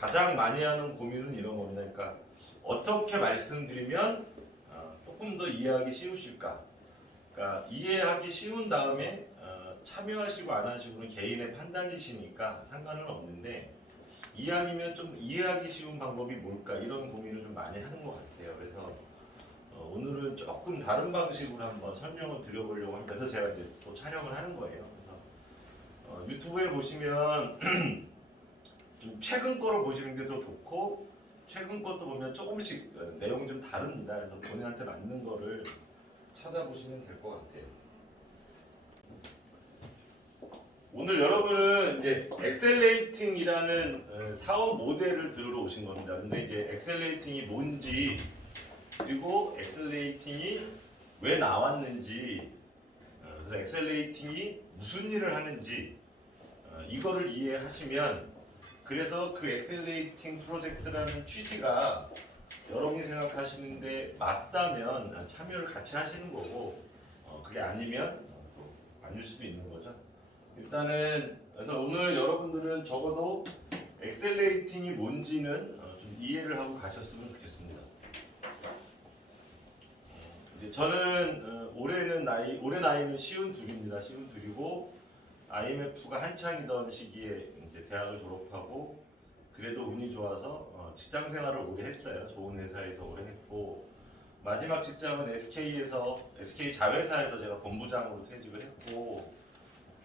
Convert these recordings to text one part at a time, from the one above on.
가장 많이 하는 고민은 이런 겁니다. 그러니까 어떻게 말씀드리면 조금 더 이해하기 쉬우실까? 그러니까 이해하기 쉬운 다음에 참여하시고 안 하시고는 개인의 판단이시니까 상관은 없는데 이왕이면 좀 이해하기 쉬운 방법이 뭘까 이런 고민을 좀 많이 하는 것 같아요. 그래서 오늘은 조금 다른 방식으로 한번 설명을 드려보려고 합니다. 그래서 제가 이제 또 촬영을 하는 거예요. 그래서 유튜브에 보시면 좀 최근 거로 보시는 게 더 좋고 최근 것도 보면 조금씩 내용이 좀 다릅니다. 그래서 본인한테 맞는 거를 찾아보시면 될 것 같아요. 오늘 여러분은 이제 엑셀레이팅이라는 사업 모델을 들으러 오신 겁니다. 근데 이제 엑셀레이팅이 뭔지 그리고 엑셀레이팅이 왜 나왔는지 그래서 엑셀레이팅이 무슨 일을 하는지 이거를 이해하시면 그래서 그 엑셀레이팅 프로젝트라는 취지가 여러분이 생각하시는데 맞다면 참여를 같이 하시는 거고 그게 아니면 또 아닐 수도 있는 거죠. 일단은 그래서 오늘 여러분들은 적어도 엑셀레이팅이 뭔지는 좀 이해를 하고 가셨으면 좋겠습니다. 이제 저는 올해 나이는 52입니다. 52이고 IMF가 한창이던 시기에 이제 대학을 졸업하고 그래도 운이 좋아서 직장 생활을 오래 했어요. 좋은 회사에서 오래 했고 마지막 직장은 SK 자회사에서 제가 본부장으로 퇴직을 했고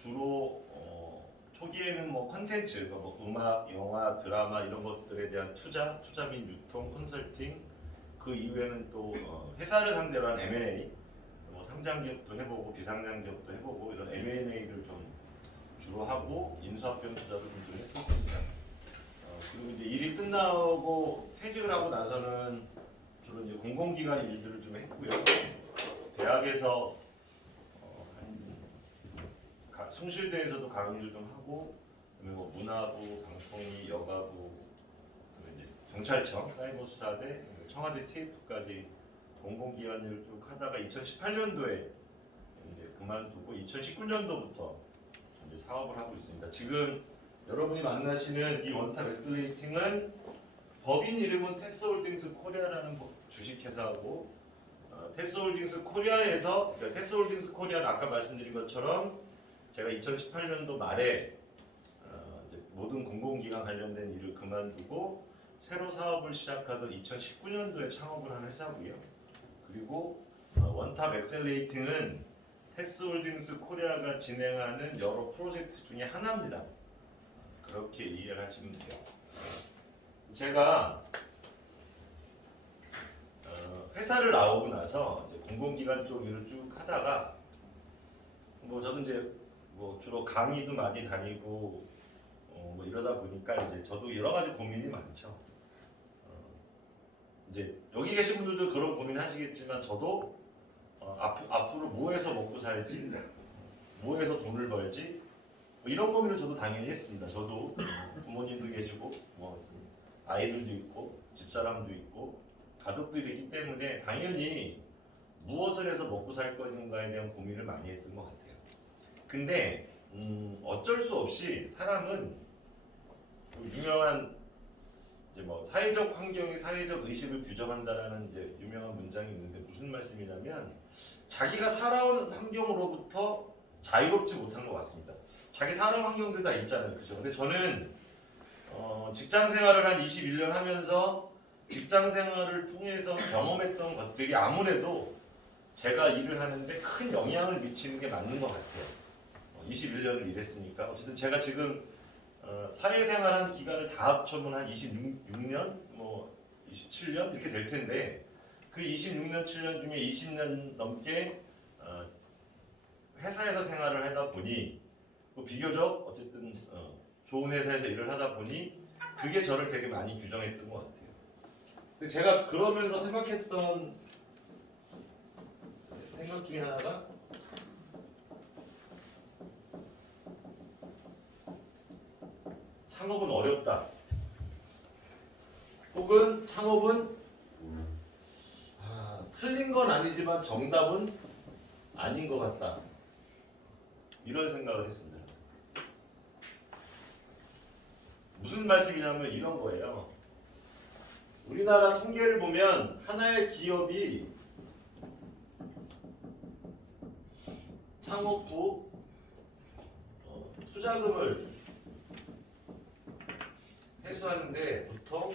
주로 초기에는 뭐 컨텐츠, 뭐 음악, 영화, 드라마 이런 것들에 대한 투자 및 유통, 컨설팅 그 이후에는 또 회사를 상대로 한 M&A 뭐 상장 기업도 해보고 비상장 기업도 해보고 이런 M&A를 좀 주로 하고 인수합병 투자도 좀 했었습니다. 그리고 이제 일이 끝나고 퇴직을 하고 나서는 주로 이제 공공기관 일들을 좀 했고요. 대학에서 숭실대에서도 강의를 좀 하고 그리고 문화부, 방통위, 여가부, 그리고 이제 경찰청, 사이버수사대, 청와대 TF까지 공공기관 일을 쭉 하다가 2018년도에 이제 그만두고 2019년도부터 이제 사업을 하고 있습니다. 지금 여러분이 만나시는 이 원탑 엑셀레이팅은 법인 이름은 테스홀딩스 코리아라는 주식회사고 테스홀딩스 코리아에서 그러니까 테스홀딩스 코리아는 아까 말씀드린 것처럼 제가 2018년도 말에 이제 모든 공공기관 관련된 일을 그만두고 새로 사업을 시작하던 2019년도에 창업을 한 회사고요. 그리고 원탑 엑셀레이팅은 테스홀딩스 코리아가 진행하는 여러 프로젝트 중에 하나입니다. 그렇게 이해를 하시면 돼요. 제가 회사를 나오고 나서 이제 공공기관 쪽 일을 쭉 하다가 뭐 저도 이제 뭐 주로 강의도 많이 다니고 뭐 이러다 보니까 이제 저도 여러 가지 고민이 많죠. 이제 여기 계신 분들도 그런 고민 하시겠지만 저도 앞으로 뭐 해서 먹고 살지, 뭐 해서 돈을 벌지 뭐 이런 고민을 저도 당연히 했습니다. 저도 부모님도 계시고 뭐 아이들도 있고 집사람도 있고 가족들이 있기 때문에 당연히 무엇을 해서 먹고 살 것인가에 대한 고민을 많이 했던 것 같아요. 근데 어쩔 수 없이 사람은 유명한 이제 뭐 사회적 환경이 사회적 의식을 규정한다라는 이제 유명한 문장이 있는데 무슨 말씀이냐면 자기가 살아온 환경으로부터 자유롭지 못한 것 같습니다. 자기 살아온 환경들 다 있잖아요, 그죠? 근데 저는 직장 생활을 한 21년 하면서 직장 생활을 통해서 경험했던 것들이 아무래도 제가 일을 하는데 큰 영향을 미치는 게 맞는 것 같아요. 21년을 일했으니까 어쨌든 제가 지금 사회생활한 기간을 다 합쳐면 한 26년, 뭐 27년 이렇게 될 텐데 그 26년, 7년 중에 20년 넘게 회사에서 생활을 하다 보니 비교적 어쨌든 좋은 회사에서 일을 하다 보니 그게 저를 되게 많이 규정했던 것 같아요. 근데 제가 그러면서 생각했던 생각 중에 하나가 창업은 어렵다. 혹은 창업은 틀린 건 아니지만 정답은 아닌 것 같다. 이런 생각을 했습니다. 무슨 말씀이냐면 이런 거예요. 우리나라 통계를 보면 하나의 기업이 창업 후 투자금을 회수하는데 보통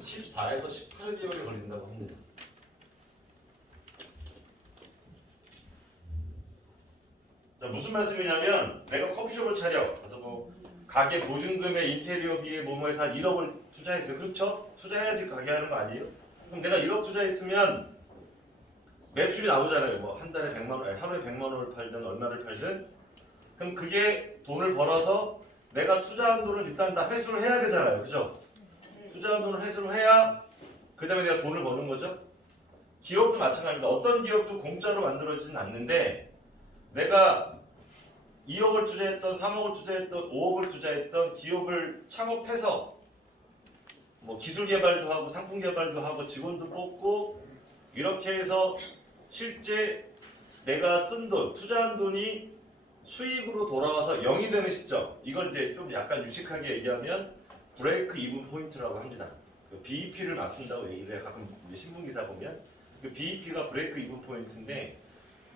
14에서 18개월이 걸린다고 합니다. 자, 무슨 말씀이냐면 내가 커피숍을 차려. 그래서 뭐 가게 보증금에 인테리어비에 뭐뭐해서 한 1억을 투자했어요. 그렇죠? 투자해야지 가게 하는 거 아니에요? 그럼 내가 1억 투자했으면 매출이 나오잖아요. 뭐 한 달에 100만 원, 아니, 하루에 100만 원을 팔든 얼마를 팔든 그럼 그게 돈을 벌어서 내가 투자한 돈을 일단 다 회수를 해야 되잖아요. 그죠? 투자한 돈을 회수를 해야 그 다음에 내가 돈을 버는 거죠. 기업도 마찬가지입니다. 어떤 기업도 공짜로 만들어지진 않는데 내가 2억을 투자했던 3억을 투자했던 5억을 투자했던 기업을 창업해서 뭐 기술 개발도 하고 상품 개발도 하고 직원도 뽑고 이렇게 해서 실제 내가 쓴 돈, 투자한 돈이 수익으로 돌아와서 0이 되는 시점, 이걸 이제 좀 약간 유식하게 얘기하면 브레이크 이븐 포인트라고 합니다. 그 BEP를 맞춘다고 얘기를 해요. 가끔 신문 기사 보면 그 BEP가 브레이크 이븐 포인트인데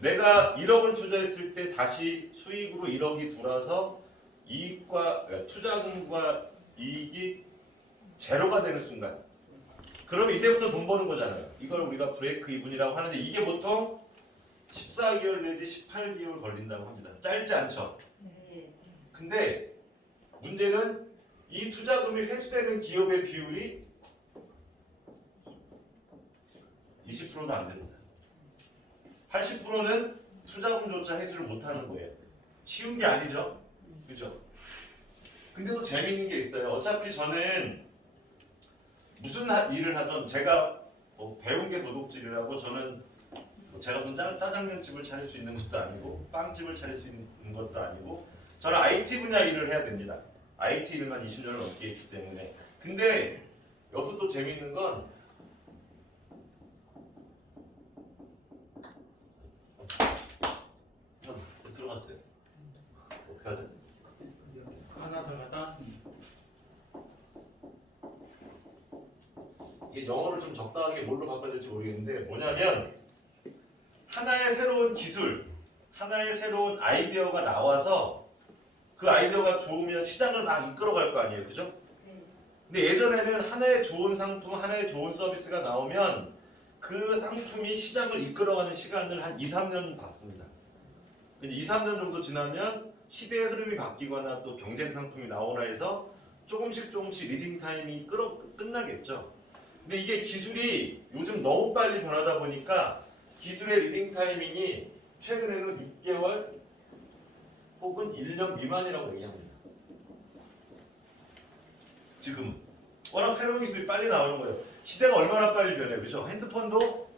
내가 1억을 투자했을 때 다시 수익으로 1억이 들어와서 이익과 투자금과 이익이 제로가 되는 순간, 그러면 이때부터 돈 버는 거잖아요. 이걸 우리가 브레이크 이븐이라고 하는데 이게 보통 14개월 내지 18개월 걸린다고 합니다. 짧지 않죠? 근데 문제는 이 투자금이 회수되는 기업의 비율이 20%도 안 됩니다. 80%는 투자금조차 회수를 못하는 거예요. 쉬운 게 아니죠? 그죠? 근데 또 재미있는 게 있어요. 어차피 저는 무슨 일을 하던 제가 뭐 배운 게 도둑질이라고 저는 제가 무슨 짜장면집을 차릴 수 있는 것도 아니고 빵집을 차릴 수 있는 것도 아니고 저는 IT 분야 일을 해야 됩니다. IT 일만 20년을 넘게 했기 때문에. 근데 여기서 또 재미있는 건 들어갔어요. 어떡하죠? 하나 더 갔다 왔습니다. 이게 영어를 좀 적당하게 뭘로 바꿔야 될지 모르겠는데 뭐냐면 하나의 새로운 기술, 하나의 새로운 아이디어가 나와서 그 아이디어가 좋으면 시장을 막 이끌어갈 거 아니에요. 그죠? 근데 예전에는 하나의 좋은 상품, 하나의 좋은 서비스가 나오면 그 상품이 시장을 이끌어가는 시간을 한 2, 3년 받습니다. 근데 2, 3년 정도 지나면 시대의 흐름이 바뀌거나 또 경쟁 상품이 나오나 해서 조금씩 리딩 타임이 끝나겠죠. 근데 이게 기술이 요즘 너무 빨리 변하다 보니까 기술의 리딩 타이밍이 최근에는 6개월 혹은 1년 미만이라고 얘기합니다. 지금 워낙 새로운 기술이 빨리 나오는 거예요. 시대가 얼마나 빨리 변해요. 그죠? 핸드폰도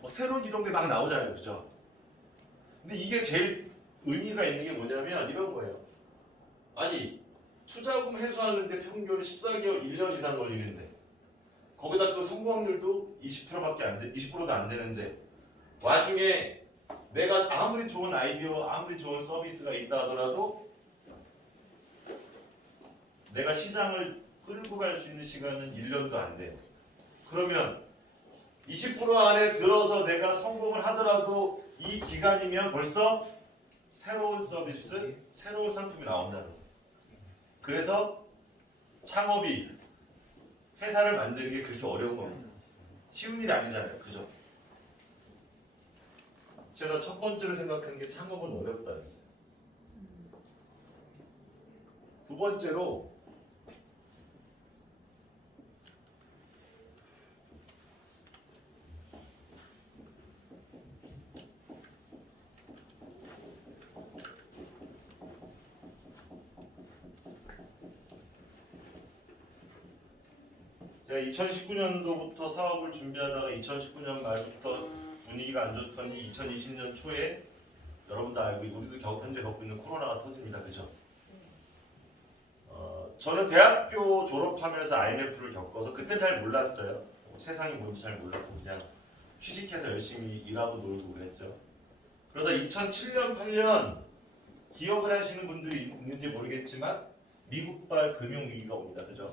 뭐 새로운 기종들이 막 나오잖아요. 그죠? 근데 이게 제일 의미가 있는 게 뭐냐면 이런 거예요. 아니 투자금 회수하는데 평균 14개월 1년 이상 걸리는데 거기다 그 성공률도 20%밖에 안 돼, 20%도 안 되는데 와중에 내가 아무리 좋은 아이디어, 아무리 좋은 서비스가 있다 하더라도 내가 시장을 끌고 갈 수 있는 시간은 1년도 안 돼요. 그러면 20% 안에 들어서 내가 성공을 하더라도 이 기간이면 벌써 새로운 서비스, 새로운 상품이 나온다는 거예요. 그래서 창업이 회사를 만드는 게 그렇게 어려운 겁니다. 쉬운 일이 아니잖아요. 그죠? 제가 첫 번째로 생각한 게 창업은 어렵다였어요. 두 번째로 제가 2019년도부터 사업을 준비하다가 2019년 말부터 분위기가 안 좋더니 2020년 초에 여러분도 알고 있고 우리도 현재 겪고 있는 코로나가 터집니다. 그죠? 저는 대학교 졸업하면서 IMF를 겪어서 그때 잘 몰랐어요. 세상이 뭔지 잘 몰랐고 그냥 취직해서 열심히 일하고 놀고 그랬죠. 그러다 2007년, 8년 기억을 하시는 분들이 있는지 모르겠지만 미국발 금융위기가 옵니다. 그죠?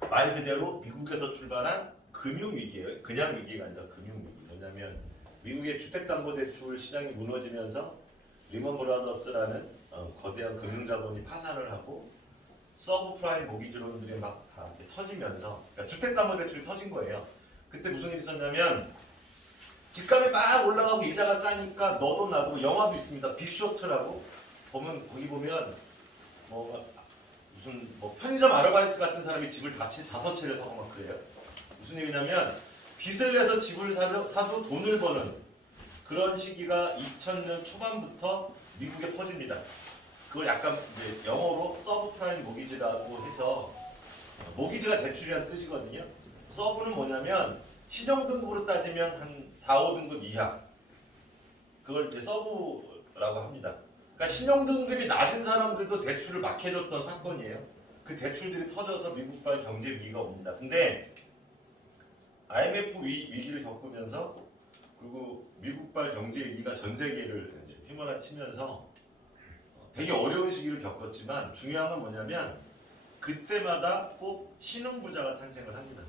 말 그대로 미국에서 출발한 금융위기예요. 그냥 위기가 아니라 금융위기. 뭐냐면 미국의 주택담보대출 시장이 무너지면서 리먼 브라더스라는 거대한 금융자본이 파산을 하고 서브프라임 모기지론들이 막 다 터지면서 그러니까 주택담보대출이 터진 거예요. 그때 무슨 일이 있었냐면 집값이 막 올라가고 이자가 싸니까 너도 나도 영화도 있습니다. 빅쇼트라고 보면 거기 보면 뭐 무슨 뭐 편의점 아르바이트 같은 사람이 집을 다섯 채를 사고 막 그래요. 무슨 얘기냐면 빚을 내서 집을 사도 돈을 버는 그런 시기가 2000년 초반부터 미국에 퍼집니다. 그걸 약간 이제 영어로 서브프라임 모기지라고 해서 모기지가 대출이라는 뜻이거든요. 서브는 뭐냐면 신용등급으로 따지면 한 4, 5등급 이하 그걸 이제 서브라고 합니다. 그러니까 신용등급이 낮은 사람들도 대출을 막 해줬던 사건이에요. 그 대출들이 터져서 미국발 경제 위기가 옵니다. 근데 IMF 위기를 겪으면서 그리고 미국발 경제 위기가 전 세계를 이제 휘몰아치면서 되게 어려운 시기를 겪었지만 중요한 건 뭐냐면 그때마다 꼭 신흥부자가 탄생을 합니다.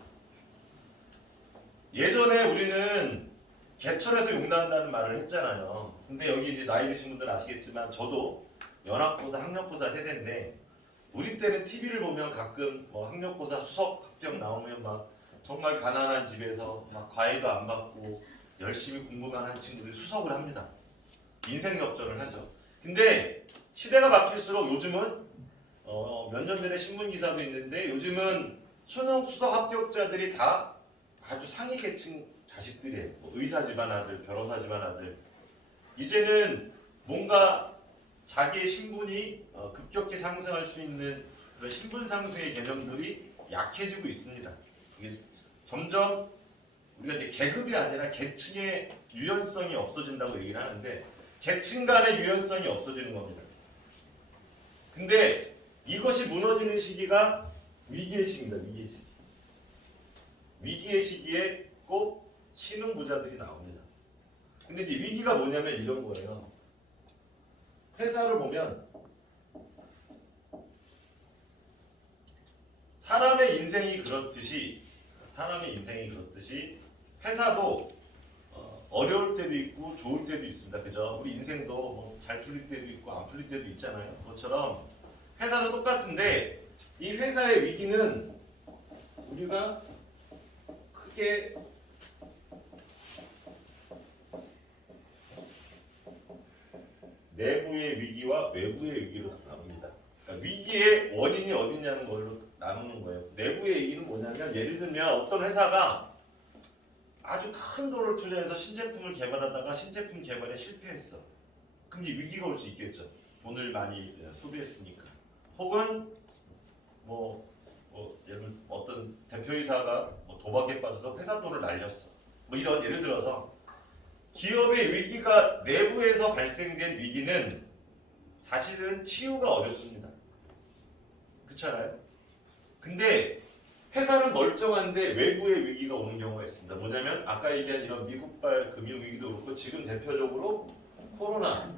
예전에 우리는 개천에서 용난다는 말을 했잖아요. 근데 여기 이제 나이 드신 분들 아시겠지만 저도 연합고사, 학력고사 세대인데 우리 때는 TV를 보면 가끔 뭐 학력고사 수석 합격 나오면 막 정말 가난한 집에서 막 과외도 안 받고 열심히 공부만 한 친구들이 수석을 합니다. 인생 역전을 하죠. 근데 시대가 바뀔수록 요즘은 몇 년 전에 신문 기사도 있는데 요즘은 수능 수석 합격자들이 다 아주 상위 계층 자식들이에요. 뭐 의사 집안 아들, 변호사 집안 아들. 이제는 뭔가 자기의 신분이 급격히 상승할 수 있는 그런 신분 상승의 개념들이 약해지고 있습니다. 이게 점점 우리가 이제 계급이 아니라 계층의 유연성이 없어진다고 얘기를 하는데 계층 간의 유연성이 없어지는 겁니다. 근데 이것이 무너지는 시기가 위기의 시기입니다. 위기의 시기. 위기의 시기에 꼭 신흥부자들이 나옵니다. 근데 이제 위기가 뭐냐면 이런 거예요. 회사를 보면 사람의 인생이 그렇듯이 회사도 어려울 때도 있고 좋을 때도 있습니다. 그죠? 우리 인생도 뭐 잘 풀릴 때도 있고 안 풀릴 때도 있잖아요. 그것처럼 회사도 똑같은데 이 회사의 위기는 우리가 크게 내부의 위기와 외부의 위기로 나눕니다. 그러니까 위기의 원인이 어디냐는 걸로 나누는 거예요. 내부의 위기는 뭐냐면 예를 들면 어떤 회사가 아주 큰 돈을 투자해서 신제품을 개발하다가 신제품 개발에 실패했어. 그럼 이제 위기가 올 수 있겠죠. 돈을 많이 소비했으니까. 혹은 예를 들면 어떤 대표이사가 도박에 빠져서 회사 돈을 날렸어. 뭐 이런 예를 들어서 기업의 위기가 내부에서 발생된 위기는 사실은 치유가 어렵습니다. 그렇잖아요? 근데 회사는 멀쩡한데 외부의 위기가 오는 경우가 있습니다. 뭐냐면 아까 얘기한 이런 미국발 금융위기도 그렇고 지금 대표적으로 코로나.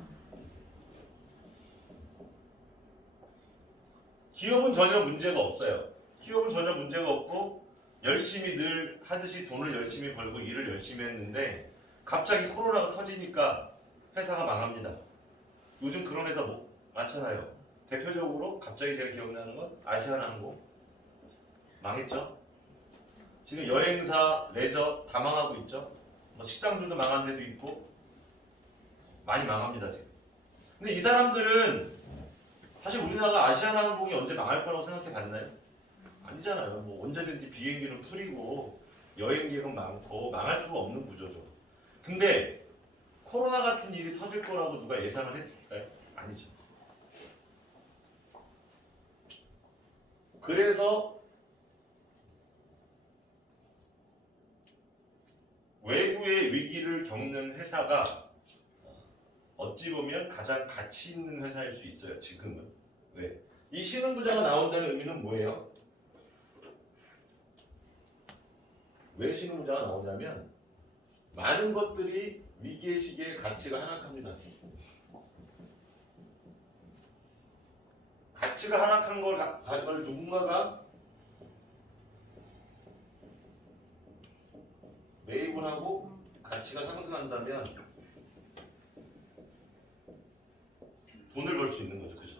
기업은 전혀 문제가 없어요. 기업은 전혀 문제가 없고 열심히 늘 하듯이 돈을 열심히 벌고 일을 열심히 했는데 갑자기 코로나가 터지니까 회사가 망합니다. 요즘 그런 회사 많잖아요. 대표적으로 갑자기 제가 기억나는 건 아시아나항공 망했죠. 지금 여행사, 레저 다 망하고 있죠. 뭐 식당들도 망한 데도 있고 많이 망합니다 지금. 근데 이 사람들은 사실 우리나라가 아시아나항공이 언제 망할 거라고 생각해 봤나요? 아니잖아요. 뭐 언제든지 비행기는 풀이고 여행객은 많고 망할 수가 없는 구조죠. 근데 코로나 같은 일이 터질 거라고 누가 예상을 했을까요? 아니죠. 그래서 외부의 위기를 겪는 회사가 어찌 보면 가장 가치 있는 회사일 수 있어요. 지금은. 왜? 이 신흥부자가 나온다는 의미는 뭐예요? 왜 신흥부자가 나오냐면 많은 것들이 위기의 시기에 가치가 하락합니다. 가치가 하락한 걸 누군가가 매입을 하고 가치가 상승한다면 돈을 벌 수 있는 거죠. 그죠?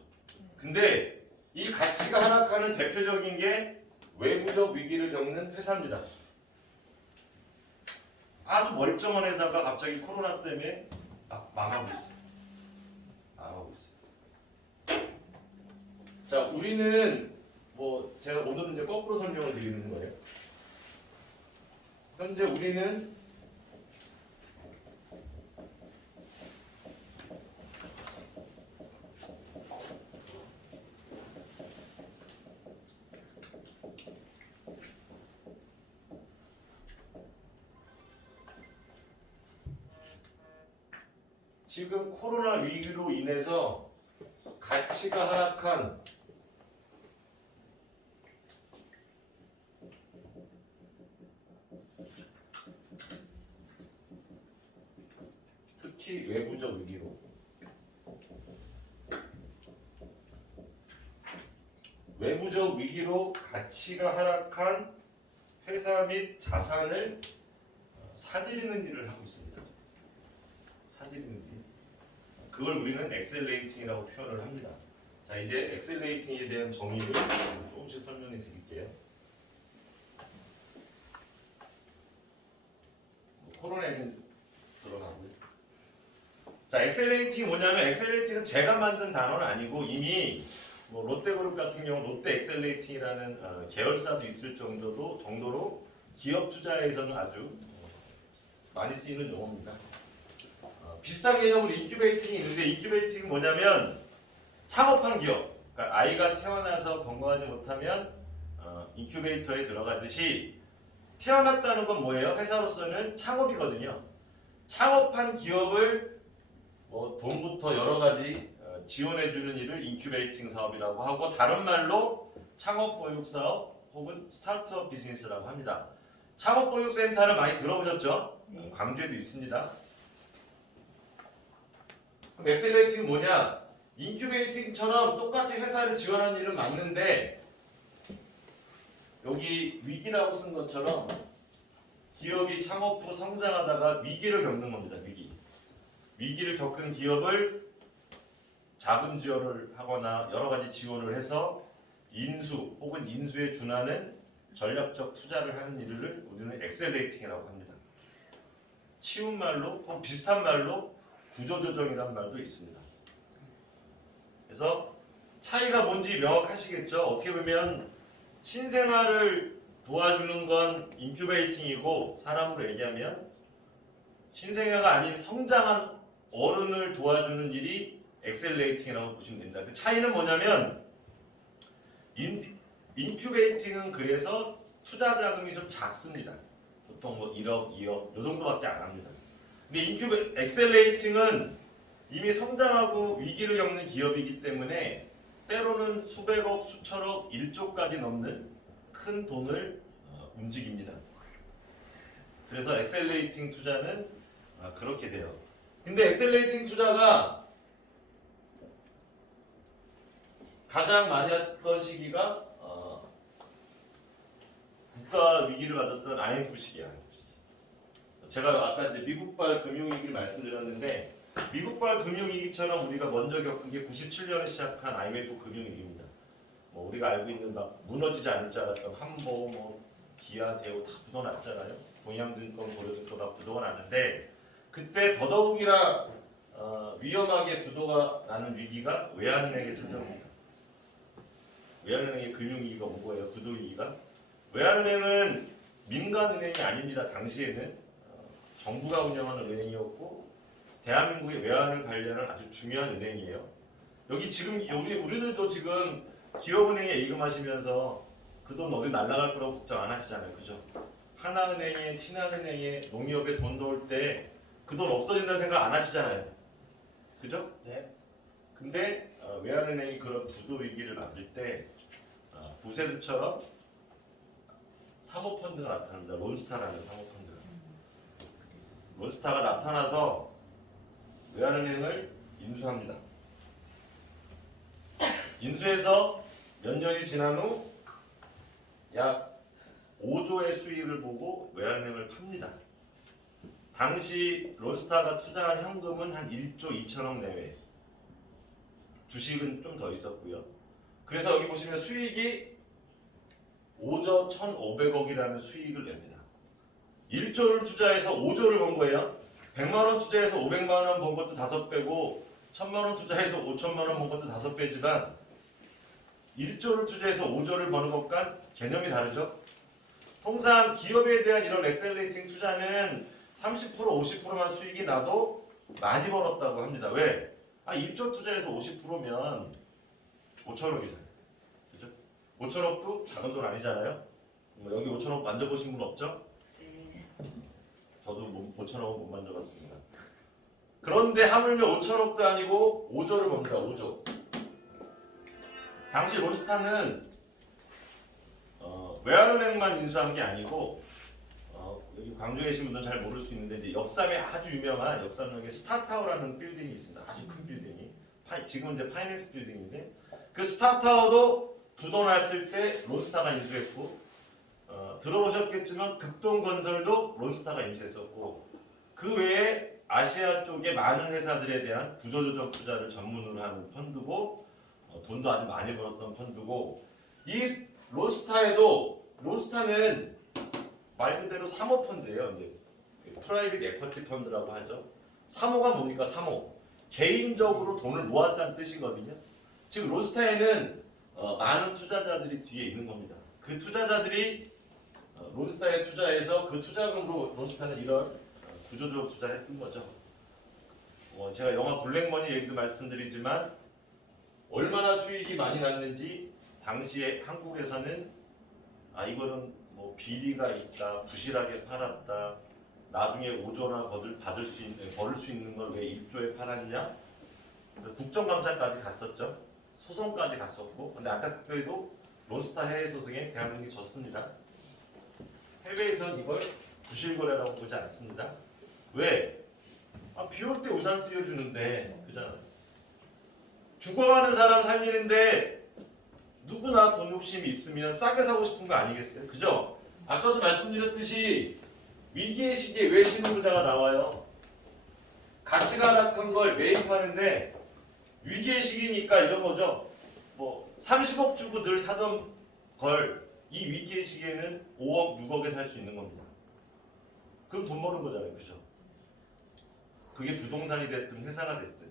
근데 이 가치가 하락하는 대표적인 게 외부적 위기를 겪는 회사입니다. 아주 멀쩡한 회사가 갑자기 코로나 때문에 망하고 있어요. 망하고 있어요. 자, 우리는 뭐 제가 오늘은 이제 거꾸로 설명을 드리는 거예요. 현재 우리는 지금 코로나 위기로 인해서 가치가 하락한 특히 외부적 위기로 가치가 하락한 회사 및 자산을 사들이는 일을 하고 있습니다. 사들이는 일. 그걸 우리는 엑셀레이팅이라고 표현을 합니다. 자, 이제 엑셀레이팅에 대한 정의를 조금씩 설명해 드릴게요. 코로나에는 들어가고요. 자, 엑셀레이팅이 뭐냐면 엑셀레이팅은 제가 만든 단어는 아니고 이미 뭐 롯데그룹 같은 경우 롯데 엑셀레이팅이라는 계열사도 있을 정도로 기업 투자에서는 아주 많이 쓰이는 용어입니다. 비슷한 개념으로 인큐베이팅이 있는데 인큐베이팅은 뭐냐면 창업한 기업, 그러니까 아이가 태어나서 건강하지 못하면 인큐베이터에 들어가듯이 태어났다는 건 뭐예요? 회사로서는 창업이거든요. 창업한 기업을 뭐 돈부터 여러 가지 지원해주는 일을 인큐베이팅 사업이라고 하고 다른 말로 창업보육사업 혹은 스타트업 비즈니스라고 합니다. 창업보육센터를 많이 들어보셨죠? 네. 광주에도 있습니다. 그럼 엑셀레이팅은 뭐냐? 인큐베이팅처럼 똑같이 회사를 지원하는 일은 맞는데 여기 위기라고 쓴 것처럼 기업이 창업 후 성장하다가 위기를 겪는 겁니다. 위기를 겪은 기업을 자금 지원을 하거나 여러 가지 지원을 해서 인수 혹은 인수에 준하는 전략적 투자를 하는 일을 우리는 엑셀레이팅이라고 합니다. 쉬운 말로 혹은 비슷한 말로 구조조정이라는 말도 있습니다. 그래서 차이가 뭔지 명확하시겠죠? 어떻게 보면 신생아를 도와주는 건 인큐베이팅이고 사람으로 얘기하면 신생아가 아닌 성장한 어른을 도와주는 일이 엑셀레이팅이라고 보시면 됩니다. 그 차이는 뭐냐면 인큐베이팅은 그래서 투자 자금이 좀 작습니다. 보통 뭐 1억, 2억 요 정도밖에 안 합니다. 근데 엑셀레이팅은 이미 성장하고 위기를 겪는 기업이기 때문에 때로는 수백억, 수천억, 1조까지 넘는 큰 돈을 움직입니다. 그래서 엑셀레이팅 투자는 그렇게 돼요. 근데 엑셀레이팅 투자가 가장 많이 했던 시기가 국가 위기를 맞았던 IMF 시기야. 제가 아까 이제 미국발 금융위기를 말씀드렸는데 미국발 금융위기처럼 우리가 먼저 겪은 게 97년에 시작한 IMF 금융위기입니다. 뭐 우리가 알고 있는 막 무너지지 않을 줄 알았던 한보, 뭐 기아, 대우 다 부도났잖아요. 동양증권, 고려증권 다 부도가 났는데 그때 더더욱이나 위험하게 부도가 나는 위기가 외환은행에 찾아옵니다. 외환은행의 금융위기가 온 거예요. 부도위기가. 외환은행은 민간은행이 아닙니다. 당시에는 정부가 운영하는 은행이었고 대한민국의 외환을 관리하는 아주 중요한 은행이에요. 여기 지금 우리들도 지금 기업은행에 예금하시면서 그 돈 어디 날아갈 거라고 걱정 안 하시잖아요. 그죠? 하나은행에, 신한은행에, 농협에 돈 넣을 때 그 돈 없어진다는 생각 안 하시잖아요. 그죠? 네. 근데 외환은행이 그런 부도 위기를 맞을 때 구세주처럼 사모펀드가 나타납니다. 론스타라는 사모펀드가. 론스타가 나타나서 외환은행을 인수합니다. 인수해서 몇 년이 지난 후 약 5조의 수익을 보고 외환은행을 팝니다. 당시 론스타가 투자한 현금은 한 1조 2천억 내외. 주식은 좀 더 있었고요. 그래서 여기 보시면 수익이 5조 1,500억이라는 수익을 냅니다. 1조를 투자해서 5조를 번 거예요. 100만 원 투자해서 500만 원 번 것도 5배고 1000만 원 투자해서 5천만 원 번 것도 5배지만 1조를 투자해서 5조를 버는 것과 개념이 다르죠. 통상 기업에 대한 이런 엑셀레이팅 투자는 30% 50%만 수익이 나도 많이 벌었다고 합니다. 왜? 1조 투자해서 50%면 5천억이잖아요. 그죠? 5천억도 작은 돈 아니잖아요. 여기 5천억 만져보신 분 없죠? 저도 5천억은 못 만져봤습니다. 그런데 하물며 5천억도 아니고 5조를 법니다. 5조. 당시 론스타는 외환은행만 인수한 게 아니고 여기 광주에 계신 분들은 잘 모를 수 있는데 이제 역삼에 아주 유명한 역삼역에 스타타워라는 빌딩이 있습니다. 아주 큰 빌딩이. 지금은 이제 파이낸스 빌딩인데 그 스타타워도 부도났을 때 론스타가 인수했고 들어보셨겠지만 극동건설도 론스타가 인수했었고 그 외에 아시아 쪽의 많은 회사들에 대한 구조조정 투자를 전문으로 하는 펀드고 돈도 아주 많이 벌었던 펀드고 이 론스타는 말 그대로 사모펀드예요. 이제 프라이빗 에쿼티 펀드라고 하죠. 사모가 뭡니까? 사모. 개인적으로 돈을 모았다는 뜻이거든요. 지금 론스타에는 많은 투자자들이 뒤에 있는 겁니다. 그 투자자들이 론스타에 투자해서 그 투자금으로 론스타는 이런 구조조정 투자를 했던 거죠. 제가 영화 블랙머니 얘기도 말씀드리지만 얼마나 수익이 많이 났는지 당시에 한국에서는 이거는 뭐 비리가 있다, 부실하게 팔았다, 나중에 5조나 벌을 수 있는 걸 왜 1조에 팔았냐? 국정감사까지 갔었죠. 소송까지 갔었고, 근데 안타깝게도 론스타 해외 소송에 대한민국이 졌습니다. 해외에선 이걸 부실거래라고 보지 않습니다. 왜? 비 올 때 우산 쓰여주는데, 그잖아요. 죽어가는 사람 살리는데 누구나 돈 욕심이 있으면 싸게 사고 싶은 거 아니겠어요? 그죠? 아까도 말씀드렸듯이 위기의 시기에 왜 신흥부자가 나와요? 가치가 하락한 걸 매입하는데 위기의 시기니까 이런 거죠. 뭐 30억 주고 늘 사던 걸 이 위기의 시기에는 5억, 6억에 살 수 있는 겁니다. 그럼 돈 버는 거잖아요. 그죠? 그게 부동산이 됐든 회사가 됐든.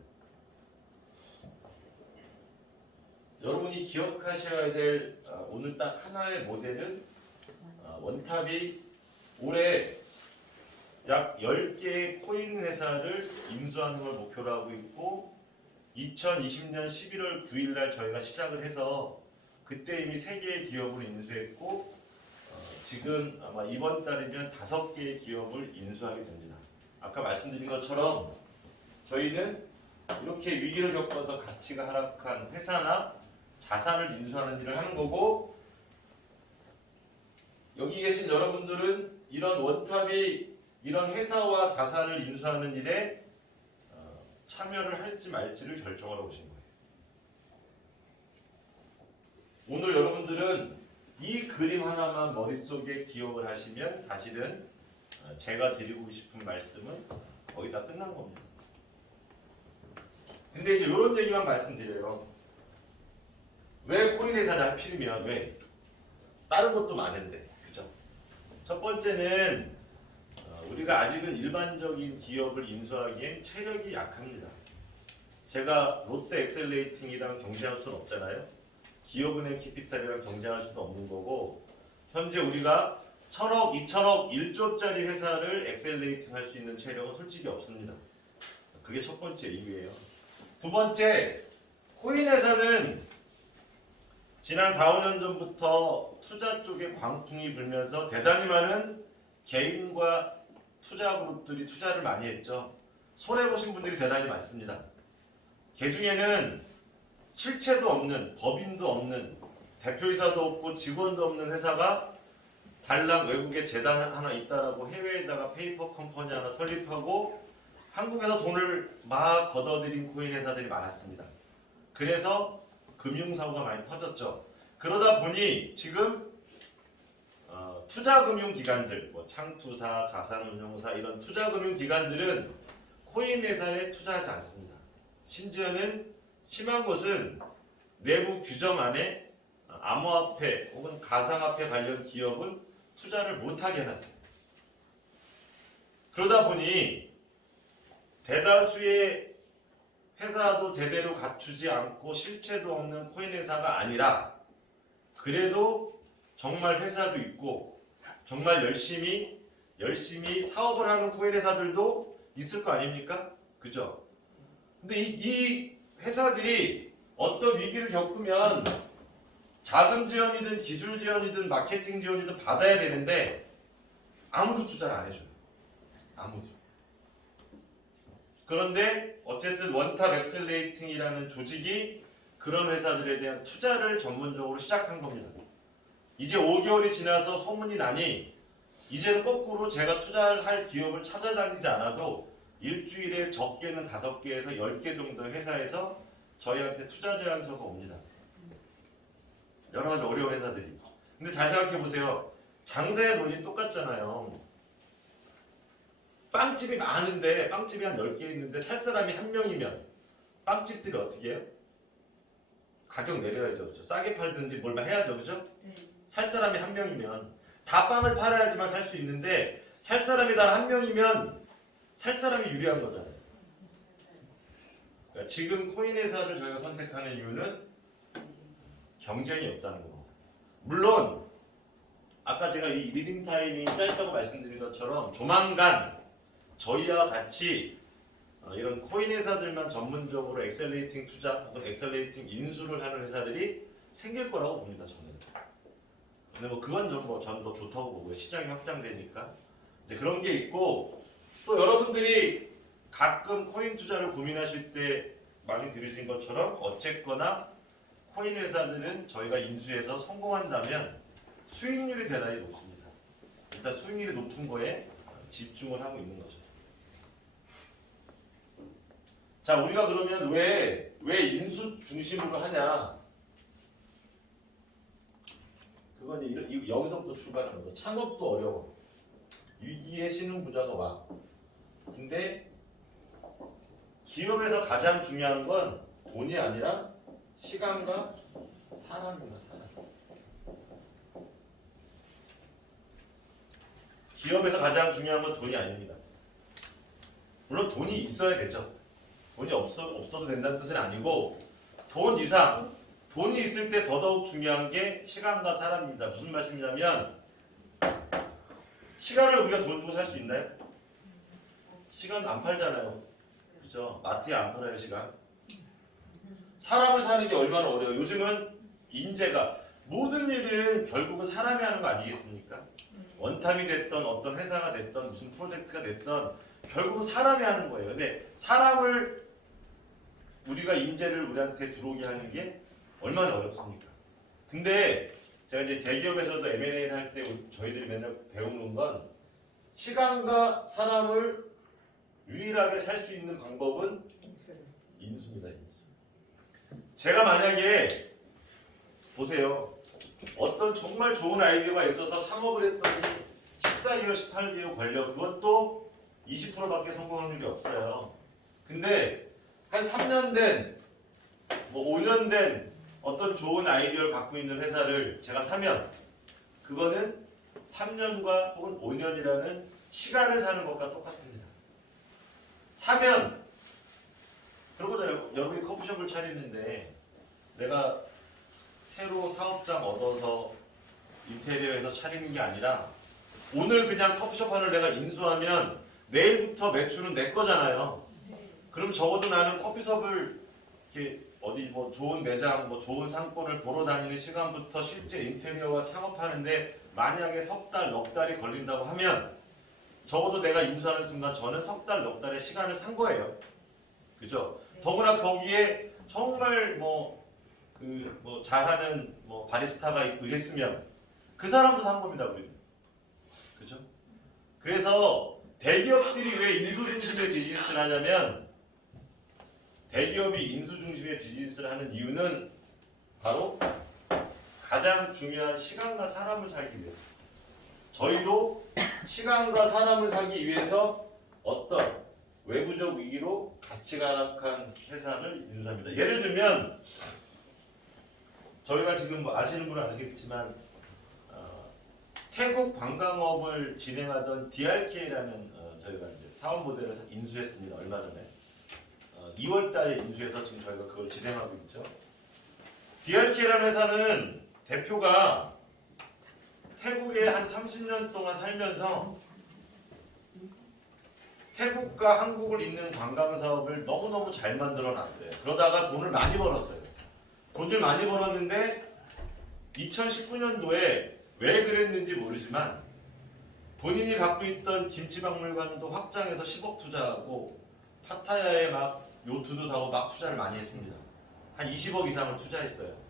여러분이 기억하셔야 될 오늘 딱 하나의 모델은 원탑이 올해 약 10개의 코인 회사를 인수하는 걸 목표로 하고 있고 2020년 11월 9일 날 저희가 시작을 해서 그때 이미 3개의 기업을 인수했고 지금 아마 이번 달이면 5개의 기업을 인수하게 됩니다. 아까 말씀드린 것처럼 저희는 이렇게 위기를 겪어서 가치가 하락한 회사나 자산을 인수하는 일을 하는 거고 여기 계신 여러분들은 이런 원탑이 이런 회사와 자산을 인수하는 일에 참여를 할지 말지를 결정하러 오신 거예요. 오늘 여러분들은 이 그림 하나만 머릿속에 기억을 하시면 사실은 제가 드리고 싶은 말씀은 거의 다 끝난 겁니다. 근데 이제 이런 얘기만 말씀드려요. 왜 코인 회사를 하필이면 왜? 다른 것도 많은데, 그죠? 첫 번째는 우리가 아직은 일반적인 기업을 인수하기엔 체력이 약합니다. 제가 롯데 엑셀레이팅이랑 경쟁할 수는 없잖아요. 기업은행 캐피탈이랑 경쟁할 수도 없는 거고 현재 우리가 1000억, 2000억, 1조짜리 회사를 엑셀레이팅 할 수 있는 체력은 솔직히 없습니다. 그게 첫 번째 이유예요. 두 번째, 코인 회사는 지난 4, 5년 전부터 투자 쪽에 광풍이 불면서 대단히 많은 개인과 투자 그룹들이 투자를 많이 했죠. 손해보신 분들이 대단히 많습니다. 그 중에는 실체도 없는, 법인도 없는, 대표이사도 없고 직원도 없는 회사가 달랑 외국에 재단 하나 있다라고 해외에다가 페이퍼 컴퍼니 하나 설립하고 한국에서 돈을 막 걷어들인 코인 회사들이 많았습니다. 그래서 금융사고가 많이 터졌죠. 그러다 보니 지금 투자금융기관들, 뭐 창투사, 자산운용사 이런 투자금융기관들은 코인 회사에 투자하지 않습니다. 심지어는 심한 것은 내부 규정 안에 암호화폐 혹은 가상화폐 관련 기업은 투자를 못하게 해놨어요. 그러다 보니 대다수의 회사도 제대로 갖추지 않고 실체도 없는 코인 회사가 아니라 그래도 정말 회사도 있고 정말 열심히 사업을 하는 코인 회사들도 있을 거 아닙니까? 그죠? 근데 이 회사들이 어떤 위기를 겪으면 자금 지원이든 기술 지원이든 마케팅 지원이든 받아야 되는데 아무도 투자를 안 해줘요. 아무도. 그런데 어쨌든 원탑 엑셀레이팅이라는 조직이 그런 회사들에 대한 투자를 전문적으로 시작한 겁니다. 이제 5개월이 지나서 소문이 나니 이제는 거꾸로 제가 투자할 기업을 찾아다니지 않아도 일주일에 적게는 5개에서 10개 정도 회사에서 저희한테 투자 제안서가 옵니다. 여러 가지 어려운 회사들이. 근데 잘 생각해 보세요. 장사의 논리 똑같잖아요. 빵집이 많은데 빵집이 한 10개 있는데 살 사람이 한 명이면 빵집들이 어떻게 해요? 가격 내려야죠. 그렇죠? 싸게 팔든지 뭘 해야죠. 그죠? 살 사람이 한 명이면 다 빵을 팔아야지만 살 수 있는데 살 사람이 단 한 명이면 살 사람이 유리한 거잖아요. 그러니까 지금 코인 회사를 저희가 선택하는 이유는 경쟁이 없다는 겁니다. 물론 아까 제가 이 리딩 타임이 짧다고 말씀드린 것처럼 조만간 저희와 같이 이런 코인 회사들만 전문적으로 엑셀레이팅 투자 혹은 엑셀레이팅 인수를 하는 회사들이 생길 거라고 봅니다. 저는. 근데 뭐 그건 전 더 좋다고 보고요. 시장이 확장되니까. 이제 그런 게 있고 또 여러분들이 가끔 코인 투자를 고민하실 때 많이 들으신 것처럼 어쨌거나 코인 회사들은 저희가 인수해서 성공한다면 수익률이 대단히 높습니다. 일단 수익률이 높은 거에 집중을 하고 있는 거죠. 자, 우리가 그러면 왜 인수 중심으로 하냐? 그건 여기서부터 출발하는 거. 창업도 어려워. 위기에 신흥부자가 와. 근데 기업에서 가장 중요한 건 돈이 아니라 시간과 사람입니다. 사람. 기업에서 가장 중요한 건 돈이 아닙니다. 물론 돈이 있어야 되죠. 돈이 없어도 된다는 뜻은 아니고 돈 이상, 돈이 있을 때 더더욱 중요한 게 시간과 사람입니다. 무슨 말씀이냐면 시간을 우리가 돈 주고 살 수 있나요? 시간 안 팔잖아요. 그죠? 마트에 안 팔아요, 시간. 사람을 사는 게 얼마나 어려워요. 요즘은 인재가 모든 일은 결국은 사람이 하는 거 아니겠습니까? 원탑이 됐던 어떤 회사가 됐던 무슨 프로젝트가 됐던 결국은 사람이 하는 거예요. 근데 사람을 우리가 인재를 우리한테 들어오게 하는 게 얼마나 어렵습니까? 근데 제가 이제 대기업에서도 M&A를 할 때 저희들이 맨날 배우는 건 시간과 사람을 유일하게 살 수 있는 방법은 인수입니다. 인수. 제가 만약에 보세요. 어떤 정말 좋은 아이디어가 있어서 창업을 했더니 14개월, 18개월 걸려. 그것도 20%밖에 성공 확률이 없어요. 근데 한 3년 된, 뭐 5년 된 어떤 좋은 아이디어를 갖고 있는 회사를 제가 사면 그거는 3년과 혹은 5년이라는 시간을 사는 것과 똑같습니다. 사면 그러고잖아요. 여러분이 커피숍을 차리는데 내가 새로 사업장 얻어서 인테리어에서 차리는 게 아니라 오늘 그냥 커피숍 하나를 내가 인수하면 내일부터 매출은 내 거잖아요. 그럼 적어도 나는 커피숍을 이렇게 어디 뭐 좋은 매장, 뭐 좋은 상권을 보러 다니는 시간부터 실제 인테리어와 창업하는데 만약에 석 달, 넉 달이 걸린다고 하면 적어도 내가 인수하는 순간 저는 석 달, 넉 달의 시간을 산 거예요. 그죠? 더구나 거기에 정말 잘하는 바리스타가 있고 이랬으면 그 사람도 산 겁니다, 우리는. 그죠? 그래서 대기업들이 왜 인수 중심의 비즈니스를 하냐면 대기업이 인수 중심의 비즈니스를 하는 이유는 바로 가장 중요한 시간과 사람을 살기 위해서. 저희도 시간과 사람을 살기 위해서 어떤 외부적 위기로 가치가 하락한 회사를 인수합니다. 예를 들면 저희가 지금 뭐 아시는 분은 아시겠지만 태국 관광업을 진행하던 DRK라는 저희가 이제 사업 모델을 인수했습니다. 얼마 전에 2월달에 인수해서 지금 저희가 그걸 진행하고 있죠. DRK라는 회사는 대표가 태국에 한 30년 동안 살면서 태국과 한국을 잇는 관광 사업을 너무너무 잘 만들어 놨어요. 그러다가 돈을 많이 벌었어요. 돈을 많이 벌었는데 2019년도에 왜 그랬는지 모르지만 본인이 갖고 있던 김치박물관도 확장해서 10억 투자하고 파타야에 막 요트도 사고 막 투자를 많이 했습니다. 한 20억 이상을 투자했어요.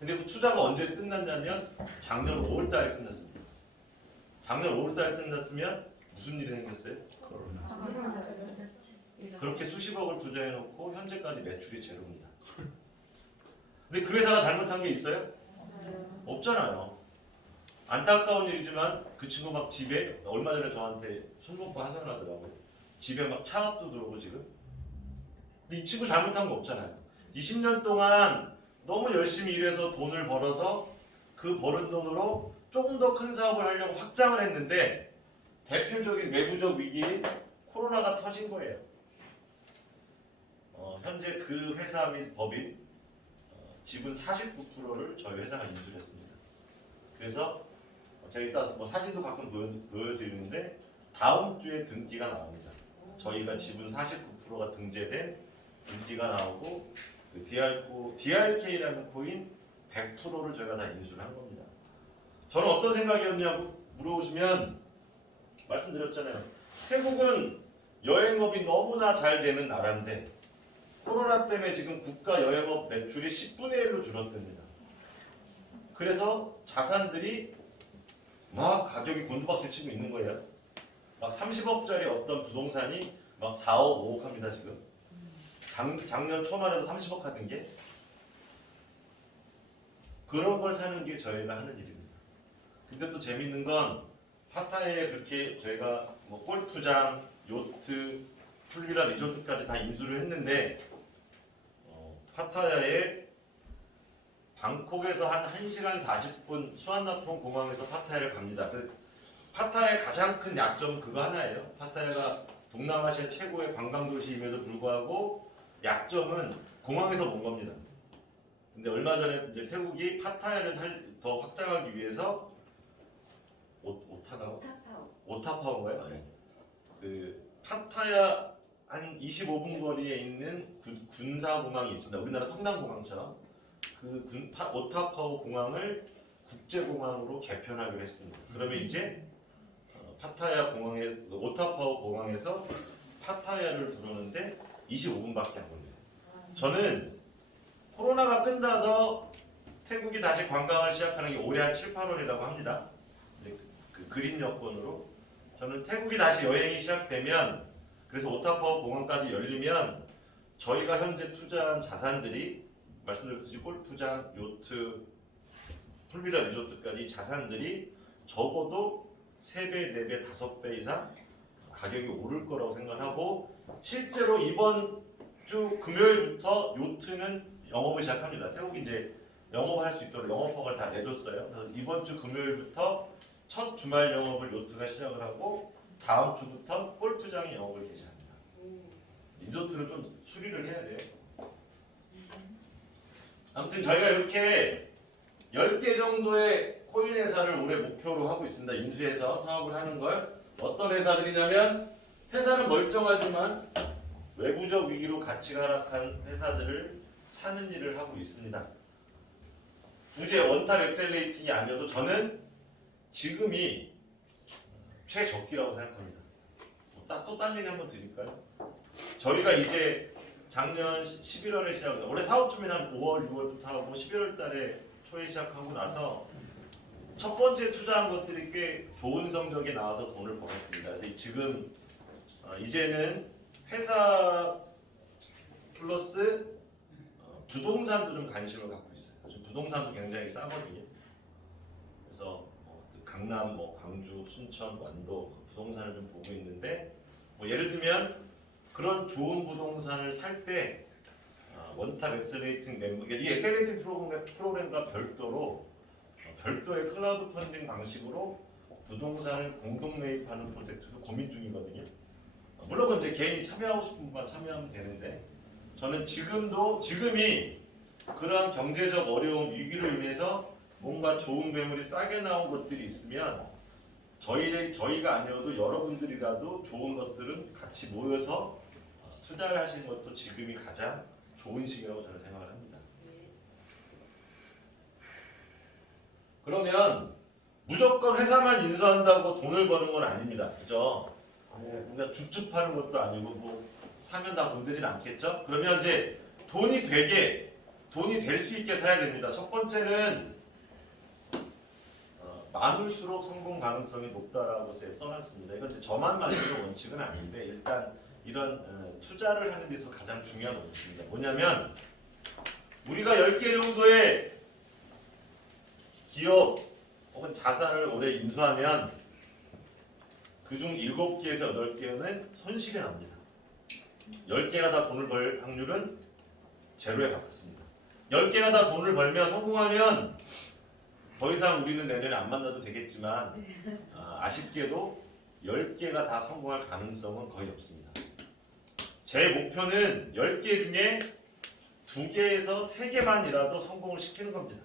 근데 그 투자가 언제 끝났냐면 작년 5월달에 끝났습니다. 작년 5월달에 끝났으면 무슨 일이 생겼어요? 그렇게 수십억을 투자해놓고 현재까지 매출이 제로입니다. 근데 그 회사가 잘못한 게 있어요? 없잖아요. 안타까운 일이지만 그 친구 막 집에 얼마 전에 저한테 술 먹고 하소연하더라고요. 집에 막 차갑도 들어오고 지금. 근데 이 친구 잘못한 거 없잖아요. 20년 동안 너무 열심히 일해서 돈을 벌어서 그 버는 돈으로 조금 더 큰 사업을 하려고 확장을 했는데 대표적인 외부적 위기인 코로나가 터진 거예요. 현재 그 회사 및 법인 지분 49%를 저희 회사가 인수를 했습니다. 그래서 제가 이따 뭐 사진도 가끔 보여드리는데 다음 주에 등기가 나옵니다. 저희가 지분 49%가 등재된 등기가 나오고 그 DRK라는 코인 100%를 저희가 다 인수를 한 겁니다. 저는 어떤 생각이었냐고 물어보시면 말씀드렸잖아요. 태국은 여행업이 너무나 잘 되는 나라인데 코로나 때문에 지금 국가 여행업 매출이 10분의 1로 줄었답니다. 그래서 자산들이 막 가격이 곤두박질 치고 있는 거예요. 막 30억짜리 어떤 부동산이 막 4억, 5억 합니다 지금. 작년 초만 해도 30억 하던 게 그런 걸 사는 게 저희가 하는 일입니다. 근데 또 재밌는 건 파타야에 그렇게 저희가 뭐 골프장, 요트, 풀빌라 리조트까지 다 인수를 했는데 파타야에 방콕에서 한 1시간 40분 수완나폰 공항에서 파타야를 갑니다. 그 파타야의 가장 큰 약점은 그거 하나예요. 파타야가 동남아시아 최고의 관광도시임에도 불구하고 약점은 공항에서 먼 겁니다. 근데 얼마 전에 이제 태국이 파타야를 더 확장하기 위해서 오타파오인가요? 네. 그 파타야 한 25분 거리에 있는 군사공항이 있습니다. 우리나라 성남공항처럼 그 오타파오 공항을 국제공항으로 개편하기로 했습니다. 그러면 이제 오타파오 공항에서 파타야를 들어오는데 25분밖에 안 걸려요. 저는 코로나가 끝나서 태국이 다시 관광을 시작하는 게 올해 한 7, 8월이라고 합니다. 그 그린 여권으로 저는 태국이 다시 여행이 시작되면 그래서 오타파오 공항까지 열리면 저희가 현재 투자한 자산들이 말씀드렸듯이 골프장, 요트, 풀빌라 리조트까지 자산들이 적어도 3배, 4배, 5배 이상 가격이 오를 거라고 생각하고 실제로 이번 주 금요일부터 요트는 영업을 시작합니다. 태국이 이제 영업할 수 있도록 영업허가를 다 내줬어요. 그래서 이번 주 금요일부터 첫 주말 영업을 요트가 시작을 하고 다음 주부터 골프장이 영업을 개시합니다. 리조트는 좀 수리를 해야 돼요. 아무튼 저희가 이렇게 10개 정도의 코인 회사를 올해 목표로 하고 있습니다. 인수해서 사업을 하는 걸. 어떤 회사들이냐면 회사는 멀쩡하지만 외부적 위기로 가치가 하락한 회사들을 사는 일을 하고 있습니다. 굳이 원탑 엑셀레이팅이 아니어도 저는 지금이 최적기라고 생각합니다. 또 딴 얘기 한번 드릴까요? 저희가 이제 작년 11월에 시작, 원래 사업 준비는 한 5월, 6월부터 하고 11월 달에 초에 시작하고 나서 첫 번째 투자한 것들이 꽤 좋은 성적이 나와서 돈을 벌었습니다. 그래서 지금 이제는 회사 플러스 부동산도 좀 관심을 갖고 있어요. 부동산도 굉장히 싸거든요. 그래서 강남, 광주, 순천, 완도 부동산을 좀 보고 있는데 예를 들면 그런 좋은 부동산을 살 때 원탑 엑셀레이팅 멤버, 이 엑셀레이팅 프로그램과 별도의 클라우드 펀딩 방식으로 부동산을 공동 매입하는 프로젝트도 고민 중이거든요. 물론 이제 개인이 참여하고 싶은 분만 참여하면 되는데 저는 지금이 그러한 경제적 어려움 위기로 인해서 뭔가 좋은 매물이 싸게 나온 것들이 있으면 저희가 아니어도 여러분들이라도 좋은 것들은 같이 모여서 투자를 하시는 것도 지금이 가장 좋은 시기라고 저는 생각을 합니다. 그러면 무조건 회사만 인수한다고 돈을 버는 건 아닙니다. 그죠? 우리가 줍줍 파는 것도 아니고 사면 다 돈 되진 않겠죠? 그러면 이제 돈이 될 수 있게 사야 됩니다. 첫 번째는 많을수록 성공 가능성이 높다라고 써놨습니다. 이건 이제 저만 만드는 원칙은 아닌데 일단 이런 투자를 하는 데서 가장 중요한 원칙입니다. 뭐냐면 우리가 10개 정도의 기업 혹은 자산을 올해 인수하면 그중 7개에서 8개는 손실이 납니다. 10개가 다 돈을 벌 확률은 제로에 가깝습니다. 10개가 다 돈을 벌면 성공하면 더 이상 우리는 내년에 안 만나도 되겠지만 아쉽게도 10개가 다 성공할 가능성은 거의 없습니다. 제 목표는 10개 중에 2개에서 3개만이라도 성공을 시키는 겁니다.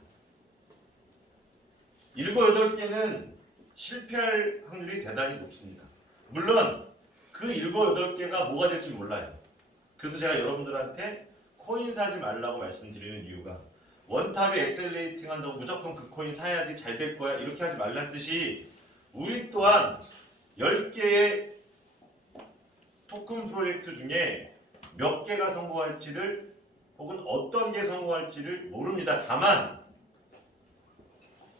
7, 8개는 실패할 확률이 대단히 높습니다. 물론 그 7, 8개가 뭐가 될지 몰라요. 그래서 제가 여러분들한테 코인 사지 말라고 말씀드리는 이유가 원탑에 엑셀레이팅 한다고 무조건 그 코인 사야지 잘 될 거야 이렇게 하지 말란 뜻이 우리 또한 10개의 토큰 프로젝트 중에 몇 개가 성공할지를 혹은 어떤 게 성공할지를 모릅니다. 다만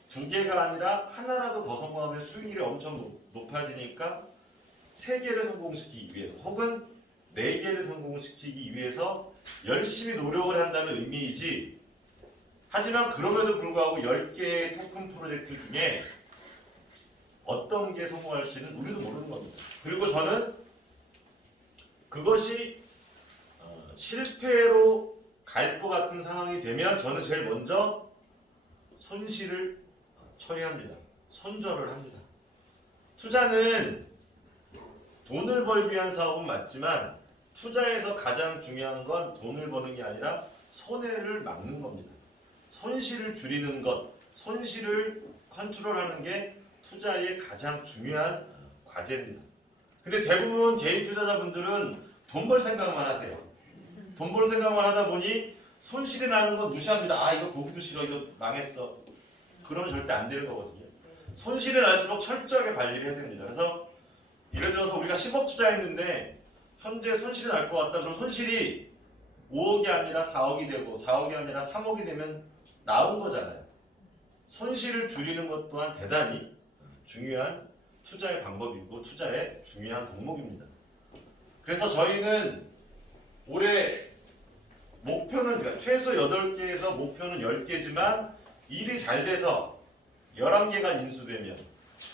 2개가 아니라 하나라도 더 성공하면 수익률이 엄청 높아지니까 3개를 성공시키기 위해서 혹은 4개를 성공시키기 위해서 열심히 노력을 한다는 의미이지 하지만 그럼에도 불구하고 10개의 토큰 프로젝트 중에 어떤 게 성공할지는 우리도 모르는 겁니다. 그리고 저는 그것이 실패로 갈 것 같은 상황이 되면 저는 제일 먼저 손실을 처리합니다. 손절을 합니다. 투자는 돈을 벌기 위한 사업은 맞지만 투자에서 가장 중요한 건 돈을 버는 게 아니라 손해를 막는 겁니다. 손실을 줄이는 것, 손실을 컨트롤하는 게 투자의 가장 중요한 과제입니다. 근데 대부분 개인 투자자분들은 돈 벌 생각만 하세요. 돈 벌 생각만 하다 보니 손실이 나는 거 무시합니다. 이거 보기도 싫어, 이거 망했어. 그러면 절대 안 되는 거거든요. 손실이 날수록 철저하게 관리를 해야 됩니다. 그래서 예를 들어서 우리가 10억 투자했는데 현재 손실이 날 것 같다. 그럼 손실이 5억이 아니라 4억이 되고 4억이 아니라 3억이 되면 나온 거잖아요. 손실을 줄이는 것 또한 대단히 중요한 투자의 방법이고 투자의 중요한 덕목입니다. 그래서 저희는 올해 목표는 그러니까 최소 8개에서 목표는 10개지만 일이 잘 돼서 11개가 인수되면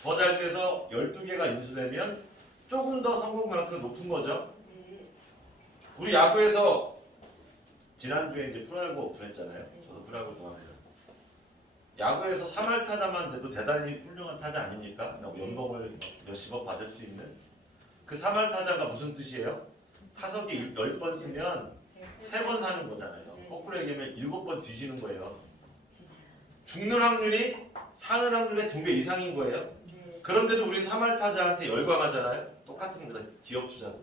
더 잘 돼서 12개가 인수되면 조금 더 성공 가능성이 높은 거죠. 우리 야구에서 지난주에 이제 프로야구 오픈했잖아요. 저도 프로야구 좋아합니다. 야구에서 3할 타자만 돼도 대단히 훌륭한 타자 아닙니까? 연봉을 몇십억 받을 수 있는 그 3할 타자가 무슨 뜻이에요? 타석에 10번 쓰면 3번 사는 거잖아요. 거꾸로 얘기하면 7번 뒤지는 거예요. 죽는 확률이 사는 확률의 2배 이상인 거예요. 그런데도 우리 3할 타자한테 열광하잖아요. 똑같은 겁니다. 기업 투자도.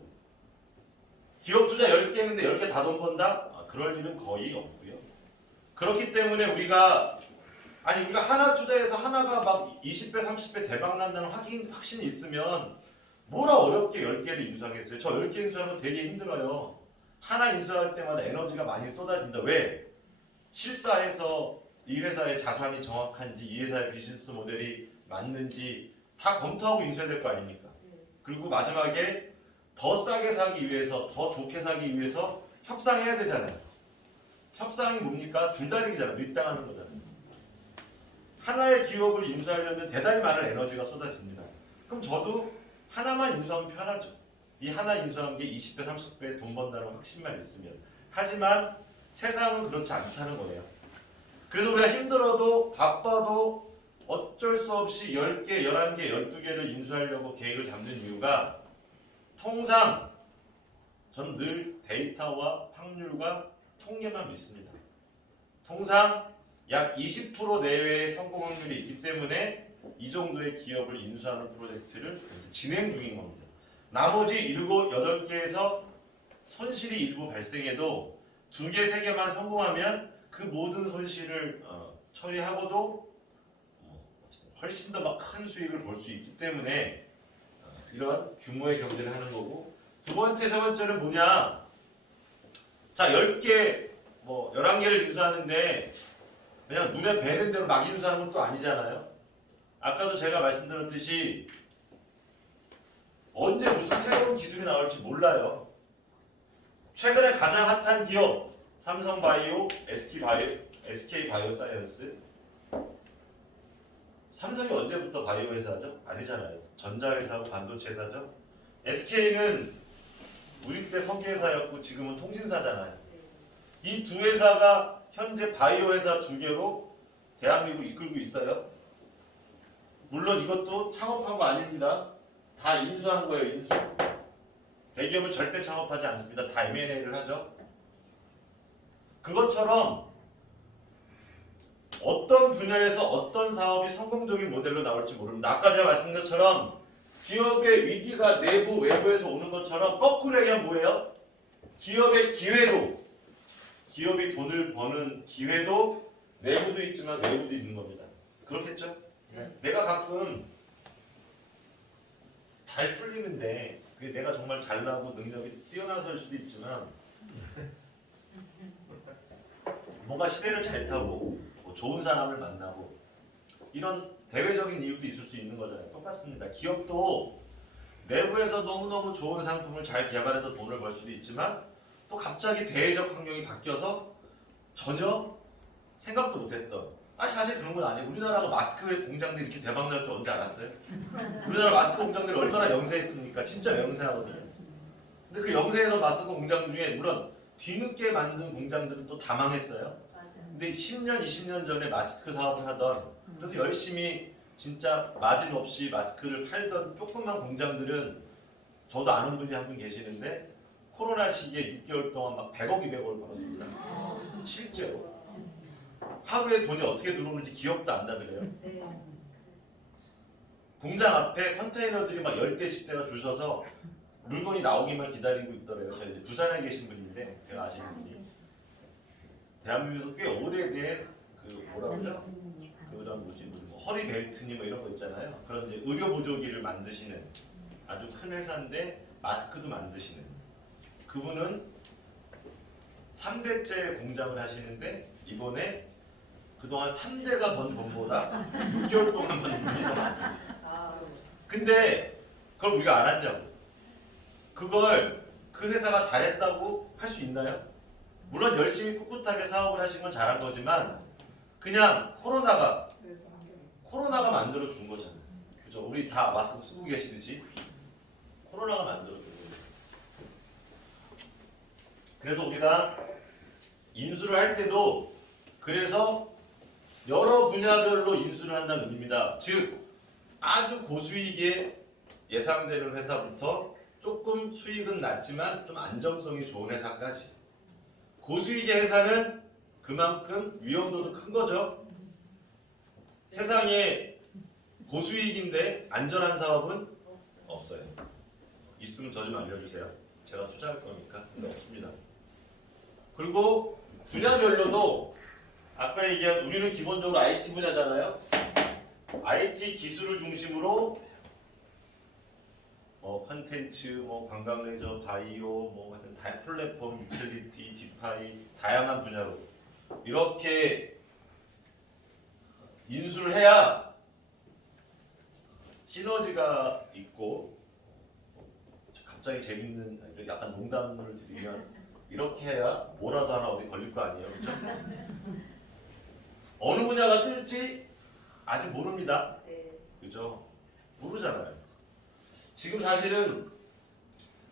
기업 투자 10개인데 10개 다 돈 번다? 그럴 일은 거의 없고요. 그렇기 때문에 우리가 하나 투자해서 하나가 막 20배, 30배 대박 난다는 확신이 있으면 뭐라 어렵게 10개를 인수하겠어요. 저 10개 인수하는 거 되게 힘들어요. 하나 인수할 때마다 에너지가 많이 쏟아진다. 왜? 실사해서 이 회사의 자산이 정확한지 이 회사의 비즈니스 모델이 맞는지 다 검토하고 인수해야 될 거 아닙니까? 그리고 마지막에 더 싸게 사기 위해서 더 좋게 사기 위해서 협상해야 되잖아요. 협상이 뭡니까? 줄다리기잖아요. 밀당하는 거잖아요. 하나의 기업을 인수하려면 대단히 많은 에너지가 쏟아집니다. 그럼 저도 하나만 인수하면 편하죠. 이 하나 인수한 게 20배, 30배 돈 번다는 확신만 있으면. 하지만 세상은 그렇지 않다는 거예요. 그래서 우리가 힘들어도 바빠도 어쩔 수 없이 10개, 11개, 12개를 인수하려고 계획을 잡는 이유가 통상 저는 늘 데이터와 확률과 통계만 믿습니다. 통상 약 20% 내외의 성공 확률이 있기 때문에 이 정도의 기업을 인수하는 프로젝트를 진행 중인 겁니다. 나머지 7, 8개에서 손실이 일부 발생해도 2개, 3개만 성공하면 그 모든 손실을 처리하고도 훨씬 더 막 큰 수익을 볼 수 있기 때문에 이런 규모의 경제를 하는 거고, 두 번째, 세 번째는 뭐냐? 자, 10개, 11개를 인수하는데 그냥 눈에 뵈는 대로 막 인수하는 건 또 아니잖아요. 아까도 제가 말씀드렸듯이 언제 무슨 새로운 기술이 나올지 몰라요. 최근에 가장 핫한 기업 삼성바이오, SK바이오사이언스. 삼성이 언제부터 바이오 회사죠? 아니잖아요. 전자회사고 반도체 회사죠. SK는 우리 때 석유회사였고 지금은 통신사잖아요. 이 두 회사가 현재 바이오 회사 2개로 대한민국을 이끌고 있어요. 물론 이것도 창업한 거 아닙니다. 다 인수한 거예요. 인수. 대기업은 절대 창업하지 않습니다. 다 M&A를 하죠. 그것처럼 어떤 분야에서 어떤 사업이 성공적인 모델로 나올지 모릅니다. 아까 제가 말씀드린 것처럼 기업의 위기가 내부, 외부에서 오는 것처럼 거꾸로 얘기하면 뭐예요? 기업의 기회도, 기업이 돈을 버는 기회도 내부도 있지만 외부도 있는 겁니다. 그렇겠죠? 네. 내가 가끔 잘 풀리는데 그게 내가 정말 잘나고 능력이 뛰어나서일 수도 있지만 뭔가 시대를 잘 타고 좋은 사람을 만나고 이런 대외적인 이유도 있을 수 있는 거잖아요. 똑같습니다. 기업도 내부에서 너무너무 좋은 상품을 잘 개발해서 돈을 벌 수도 있지만 또 갑자기 대외적 환경이 바뀌어서 전혀 생각도 못했던, 사실 그런 건 아니에요. 우리나라가 마스크 공장들이 이렇게 대박 날 줄 언제 알았어요? 우리나라 마스크 공장들이 얼마나 영세했습니까? 진짜 영세하거든요. 근데 그 영세했던 마스크 공장 중에 물론 뒤늦게 만든 공장들은 또 다 망했어요. 근데 10년, 20년 전에 마스크 사업을 하던, 그래서 열심히 진짜 마진 없이 마스크를 팔던 조그만 공장들은 저도 아는 분이 한 분 계시는데 코로나 시기에 6개월 동안 막 100억, 200억을 벌었습니다. 실제로. 하루에 돈이 어떻게 들어오는지 기억도 안 나더래요. 공장 앞에 컨테이너들이 막 10대, 10대가 줄 서서 물건이 나오기만 기다리고 있더래요. 저 이제 부산에 계신 분인데 제가 아시는 분이. 대한민국에서 꽤 오래된 그 뭐라 그러죠? 그런 뭐 허리 벨트니 뭐 이런 거 있잖아요. 그런 이제 의료 보조기를 만드시는 아주 큰 회사인데 마스크도 만드시는 그분은 3대째 공장을 하시는데 이번에 그동안 3대가 번 돈보다 6개월 동안 번 돈이 더 많습니다. 근데 그걸 우리가 알았냐고. 그걸 그 회사가 잘했다고 할 수 있나요? 물론 열심히 꿋꿋하게 사업을 하신 건 잘한 거지만 그냥 코로나가 만들어 준 거잖아요. 그죠? 우리 다 마스크 쓰고 계시듯이 코로나가 만들어 준 거예요. 그래서 우리가 인수를 할 때도 그래서 여러 분야별로 인수를 한다는 의미입니다. 즉 아주 고수익에 예상되는 회사부터 조금 수익은 낮지만 좀 안정성이 좋은 회사까지. 고수익의 회사는 그만큼 위험도도 큰 거죠. 세상에 고수익인데 안전한 사업은 없어요. 있으면 저 좀 알려주세요. 제가 투자할 거니까. 근데 없습니다. 그리고 분야별로도 아까 얘기한 우리는 기본적으로 IT 분야잖아요. IT 기술을 중심으로 컨텐츠, 관광 레저, 바이오, 하여튼 플랫폼, 유틸리티, 디파이 다양한 분야로 이렇게 인수를 해야 시너지가 있고, 갑자기 재밌는 약간 농담을 드리면 이렇게 해야 뭐라도 하나 어디 걸릴 거 아니에요, 그렇죠? 어느 분야가 뜰지 아직 모릅니다. 네. 그죠? 모르잖아요. 지금 사실은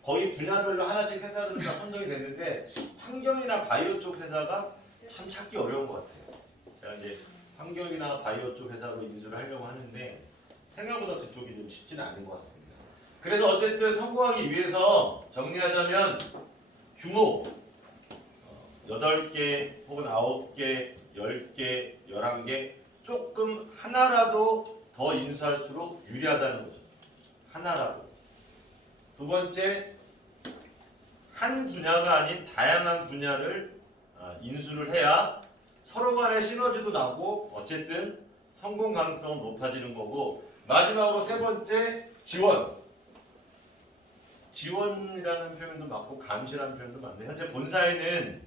거의 분야별로 하나씩 회사들이 다 선정이 됐는데 환경이나 바이오 쪽 회사가 참 찾기 어려운 것 같아요. 제가 이제 환경이나 바이오 쪽 회사로 인수를 하려고 하는데 생각보다 그쪽이 좀 쉽지는 않은 것 같습니다. 그래서 어쨌든 성공하기 위해서 정리하자면 규모 8개 혹은 9개, 10개, 11개 조금 하나라도 더 인수할수록 유리하다는 거죠. 하나라도. 두 번째, 한 분야가 아닌 다양한 분야를 인수를 해야 서로 간의 시너지도 나고 어쨌든 성공 가능성은 높아지는 거고, 마지막으로 세 번째, 지원. 지원이라는 표현도 맞고 감시라는 표현도 맞는데 현재 본사에는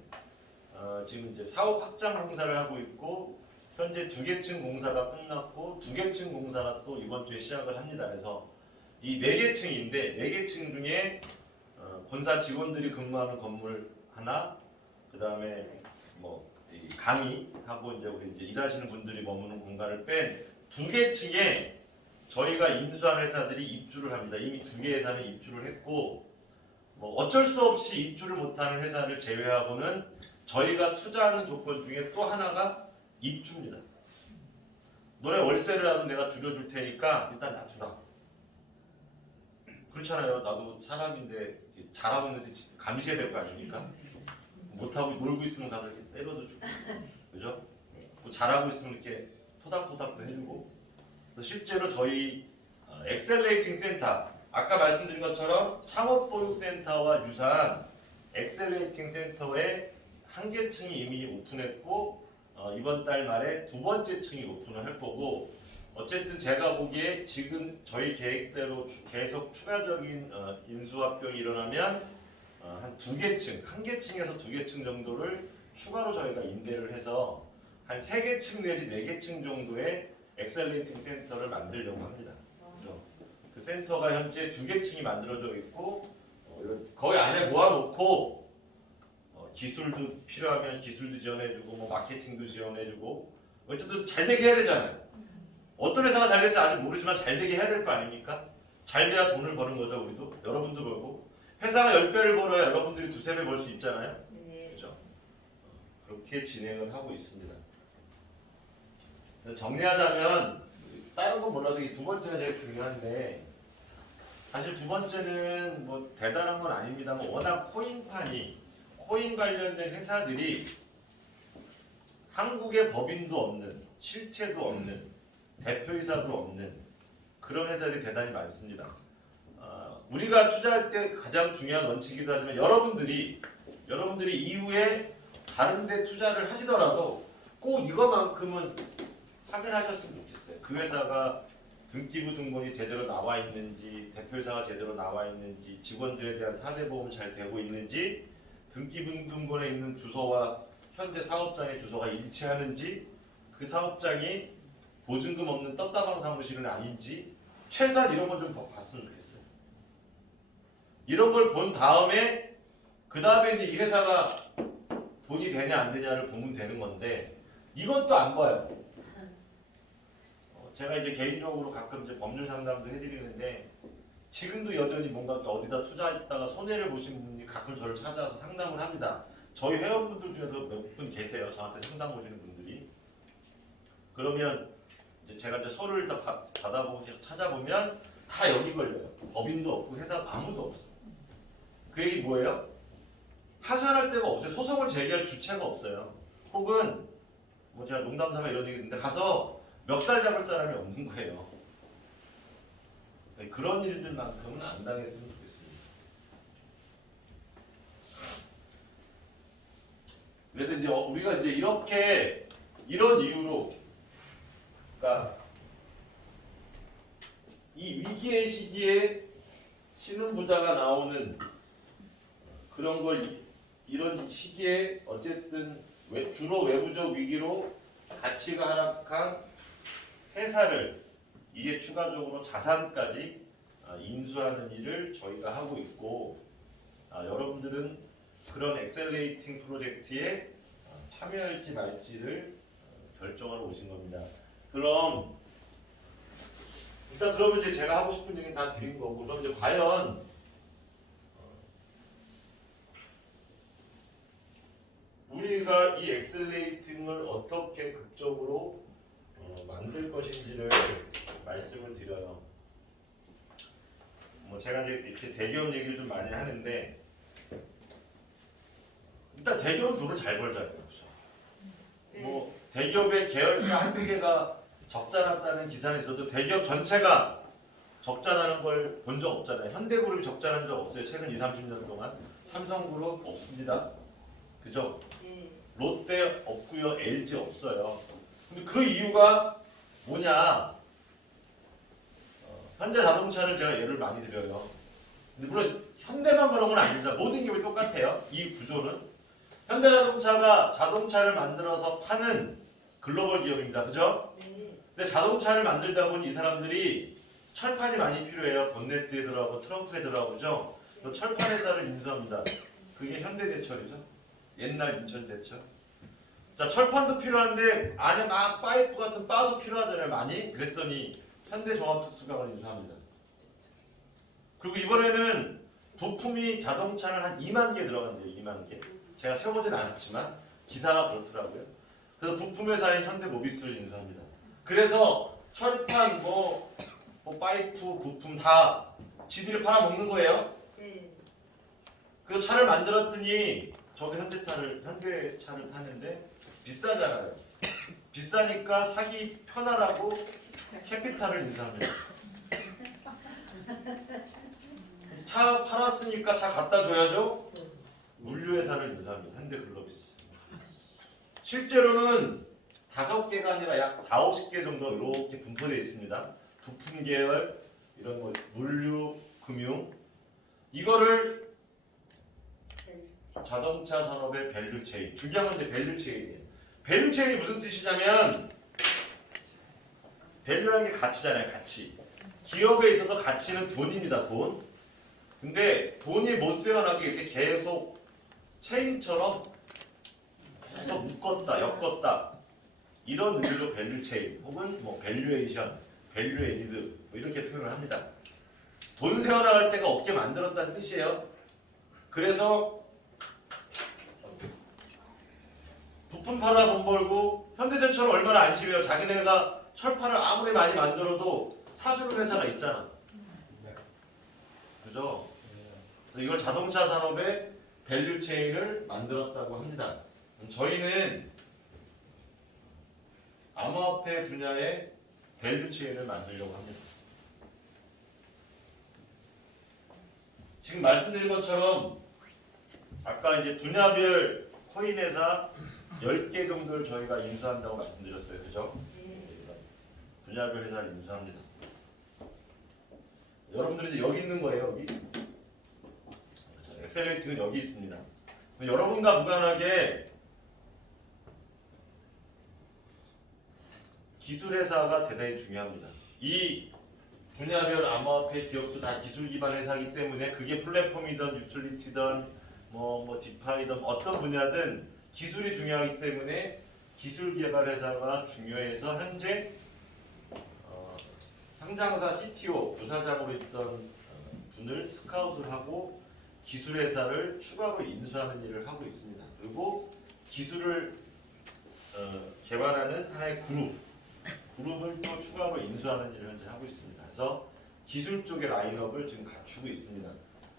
지금 이제 사업 확장 공사를 하고 있고 현재 2개층 공사가 끝났고 2개층 공사가 또 이번 주에 시작을 합니다. 그래서 이 4개층인데 4개층 중에 본사 직원들이 근무하는 건물 하나, 그 다음에 뭐 이 강의하고 이제 우리 이제 일하시는 분들이 머무는 공간을 뺀 2개층에 저희가 인수한 회사들이 입주를 합니다. 이미 2개 회사는 입주를 했고 뭐 어쩔 수 없이 입주를 못하는 회사를 제외하고는 저희가 투자하는 조건 중에 또 하나가 입주입니다. 너네 월세를 나도 내가 줄여줄 테니까 일단 나 주라. 그렇잖아요. 나도 사람인데 잘하고 있는데 감시해야 될 거 아닙니까? 못하고 놀고 있으면 가서 이렇게 때려도 주고, 그죠? 뭐 잘하고 있으면 이렇게 토닥토닥도 해주고. 실제로 저희 엑셀레이팅 센터, 아까 말씀드린 것처럼 창업보육센터와 유사한 엑셀레이팅 센터의 한 개 층이 이미 오픈했고 이번 달 말에 두 번째 층이 오픈을 할 거고, 어쨌든 제가 보기에 지금 저희 계획대로 계속 추가적인 인수합병이 일어나면 한 2개 층, 한 개 층에서 2개 층 정도를 추가로 저희가 임대를 해서 한 3개 층 내지 4개 층 정도의 엑셀레이팅 센터를 만들려고 합니다. 그래서 그 센터가 현재 2개 층이 만들어져 있고 거기 안에 모아놓고 기술도 필요하면 기술도 지원해주고 뭐 마케팅도 지원해주고 어쨌든 잘 되게 해야 되잖아요. 어떤 회사가 잘 될지 아직 모르지만 잘 되게 해야 될 거 아닙니까? 잘 돼야 돈을 버는 거죠. 우리도 여러분도 벌고 회사가 10배를 벌어야 여러분들이 2~3배 벌 수 있잖아요. 네. 그렇죠? 그렇게 진행을 하고 있습니다. 정리하자면 다른 건 몰라도 이 두 번째가 제일 중요한데 사실 두 번째는 뭐 대단한 건 아닙니다만 워낙 코인 관련된 회사들이 한국에 법인도 없는 실체도 없는 대표이사도 없는 그런 회사들이 대단히 많습니다. 우리가 투자할 때 가장 중요한 원칙이기도 하지만 여러분들이 이후에 다른 데 투자를 하시더라도 꼭 이거만큼은 확인하셨으면 좋겠어요. 그 회사가 등기부 등본이 제대로 나와 있는지, 대표이사가 제대로 나와 있는지, 직원들에 대한 사대보험이 잘 되고 있는지, 등기부 등본에 있는 주소와 현재 사업장의 주소가 일치하는지, 그 사업장이 보증금 없는 떴다방 사무실은 아닌지 최소한 이런 걸 좀 더 봤으면 좋겠어요. 이런 걸 본 다음에 그 다음에 이제 이 회사가 돈이 되냐 안 되냐를 보면 되는 건데 이것도 안 봐요. 제가 이제 개인적으로 가끔 이제 법률 상담도 해드리는데 지금도 여전히 뭔가 어디다 투자했다가 손해를 보신 분이 가끔 저를 찾아와서 상담을 합니다. 저희 회원분들 중에도 몇 분 계세요. 저한테 상담 오시는 분들이. 그러면 이제 제가 이제 서류를 다 받아보고 찾아보면 다 여기 걸려요. 법인도 없고 회사 아무도 없어. 그 얘기 뭐예요? 하소연할 데가 없어요. 소송을 제기할 주체가 없어요. 혹은 뭐 제가 농담삼아 이런 얘기 했는데 가서 멱살 잡을 사람이 없는 거예요. 그런 일들만큼은 안 당했으면 좋겠습니다. 그래서 이제 우리가 이제 이렇게 이런 이유로, 그러니까 이 위기의 시기에 신흥부자가 나오는 그런 걸 이런 시기에 어쨌든 주로 외부적 위기로 가치가 하락한 회사를 이게 추가적으로 자산까지 인수하는 일을 저희가 하고 있고 여러분들은 그런 엑셀레이팅 프로젝트에 참여할지 말지를 결정하러 오신 겁니다. 그럼 일단 그러면 이제 제가 하고 싶은 얘기는 다 드린 거고, 그럼 이제 과연 우리가 이 엑셀레이팅을 어떻게 극적으로 만들 것인지를 말씀을 드려요. 뭐 제가 이제 이렇게 대기업 얘기를 좀 많이 하는데, 일단 대기업은 돈을 잘 벌잖아요. 그렇죠? 뭐 대기업의 계열사 한두 개가 적자 났다는 기사는 있어도 대기업 전체가 적자 나는 걸 본 적 없잖아요. 현대그룹이 적자 난 적 없어요. 최근 20-30년 동안. 삼성그룹 없습니다. 그죠? 롯데 없고요. LG 없어요. 근데 그 이유가 뭐냐? 현대자동차를 제가 예를 많이 들어요. 근데 물론 현대만 그런 건 아닙니다. 모든 기업이 똑같아요. 이 구조는. 현대자동차가 자동차를 만들어서 파는 글로벌 기업입니다. 그죠? 근데 자동차를 만들다 보니 이 사람들이 철판이 많이 필요해요. 본네트에 들어가고 트렁크에 들어가고 그죠? 또 철판 회사를 인수합니다. 그게 현대제철이죠. 옛날 인천제철. 자, 철판도 필요한데 안에 막 파이프 같은 바도 필요하잖아요. 많이. 그랬더니 현대종합특수가을 인수합니다. 그리고 이번에는 부품이 자동차는 한 2만 개 들어간대요. 2만 개. 제가 세워보진 않았지만 기사가 그렇더라고요. 그래서 부품 회사인 현대모비스를 인수합니다. 그래서 철판, 뭐 파이프, 부품 다 지들이 팔아먹는 거예요. 그래서 차를 만들었더니 저도 현대차를 타는데 비싸잖아요. 비싸니까 사기 편하라고 캐피탈을 인수합니다. 차 팔았으니까 차 갖다 줘야죠. 물류회사를 인수합니다. 현대글로비스. 실제로는 5개가 아니라 약 40-50개 정도 이렇게 분포되어 있습니다. 부품 계열, 이런 거 물류, 금융. 이거를 자동차 산업의 밸류체인. 중요한 건 이제 밸류체인이에요. 밸류체인이 무슨 뜻이냐면 밸류라는 게 가치잖아요. 가치. 기업에 있어서 가치는 돈입니다. 돈. 근데 돈이 못 새어나게 이렇게 계속 체인처럼 계속 묶었다, 엮었다. 이런 의미로 밸류체인 혹은 뭐 밸류에이션, 밸류에디드 뭐 이렇게 표현을 합니다. 돈 새어나갈 때가 없게 만들었다는 뜻이에요. 그래서 부품 팔아 돈 벌고 현대제철은 얼마나 안심해요. 자기네가 철판을 아무리 많이 만들어도 사주는 회사가 있잖아. 그죠? 그래서 이걸 자동차 산업의 밸류체인을 만들었다고 합니다. 저희는 암호화폐 분야의 밸류체인을 만들려고 합니다. 지금 말씀드린 것처럼 아까 이제 분야별 코인 회사 10개 정도를 저희가 인수한다고 말씀드렸어요. 그죠? 분야별 회사를 인수합니다. 여러분들이 이제 여기 있는 거예요. 여기. 엑셀레이팅은 여기 있습니다. 여러분과 무관하게 기술회사가 대단히 중요합니다. 이 분야별 암호화폐 기업도 다 기술 기반 회사이기 때문에 그게 플랫폼이든 유틸리티든 뭐 디파이든 어떤 분야든 기술이 중요하기 때문에 기술 개발 회사가 중요해서 현재 상장사 CTO, 부사장으로 있던 분을 스카웃을 하고 기술 회사를 추가로 인수하는 일을 하고 있습니다. 그리고 기술을 개발하는 하나의 그룹을 또 추가로 인수하는 일을 현재 하고 있습니다. 그래서 기술 쪽의 라인업을 지금 갖추고 있습니다.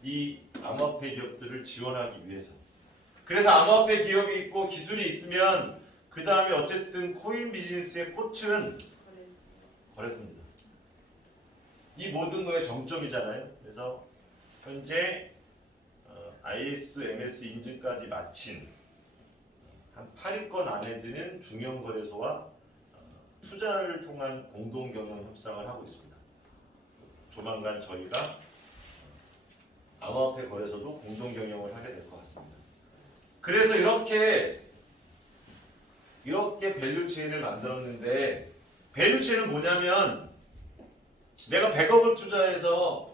이 암호화폐 기업들을 지원하기 위해서. 그래서 암호화폐 기업이 있고 기술이 있으면 그 다음에 어쨌든 코인 비즈니스의 꽃은 거래소입니다. 이 모든 거의 정점이잖아요. 그래서 현재 IS, MS 인증까지 마친 한 8위권 안에 드는 중형 거래소와 투자를 통한 공동 경영 협상을 하고 있습니다. 조만간 저희가 암호화폐 거래소도 공동 경영을 하게 될 것 같습니다. 그래서 이렇게 밸류 체인을 만들었는데 밸류 체인은 뭐냐면 내가 100억을 투자해서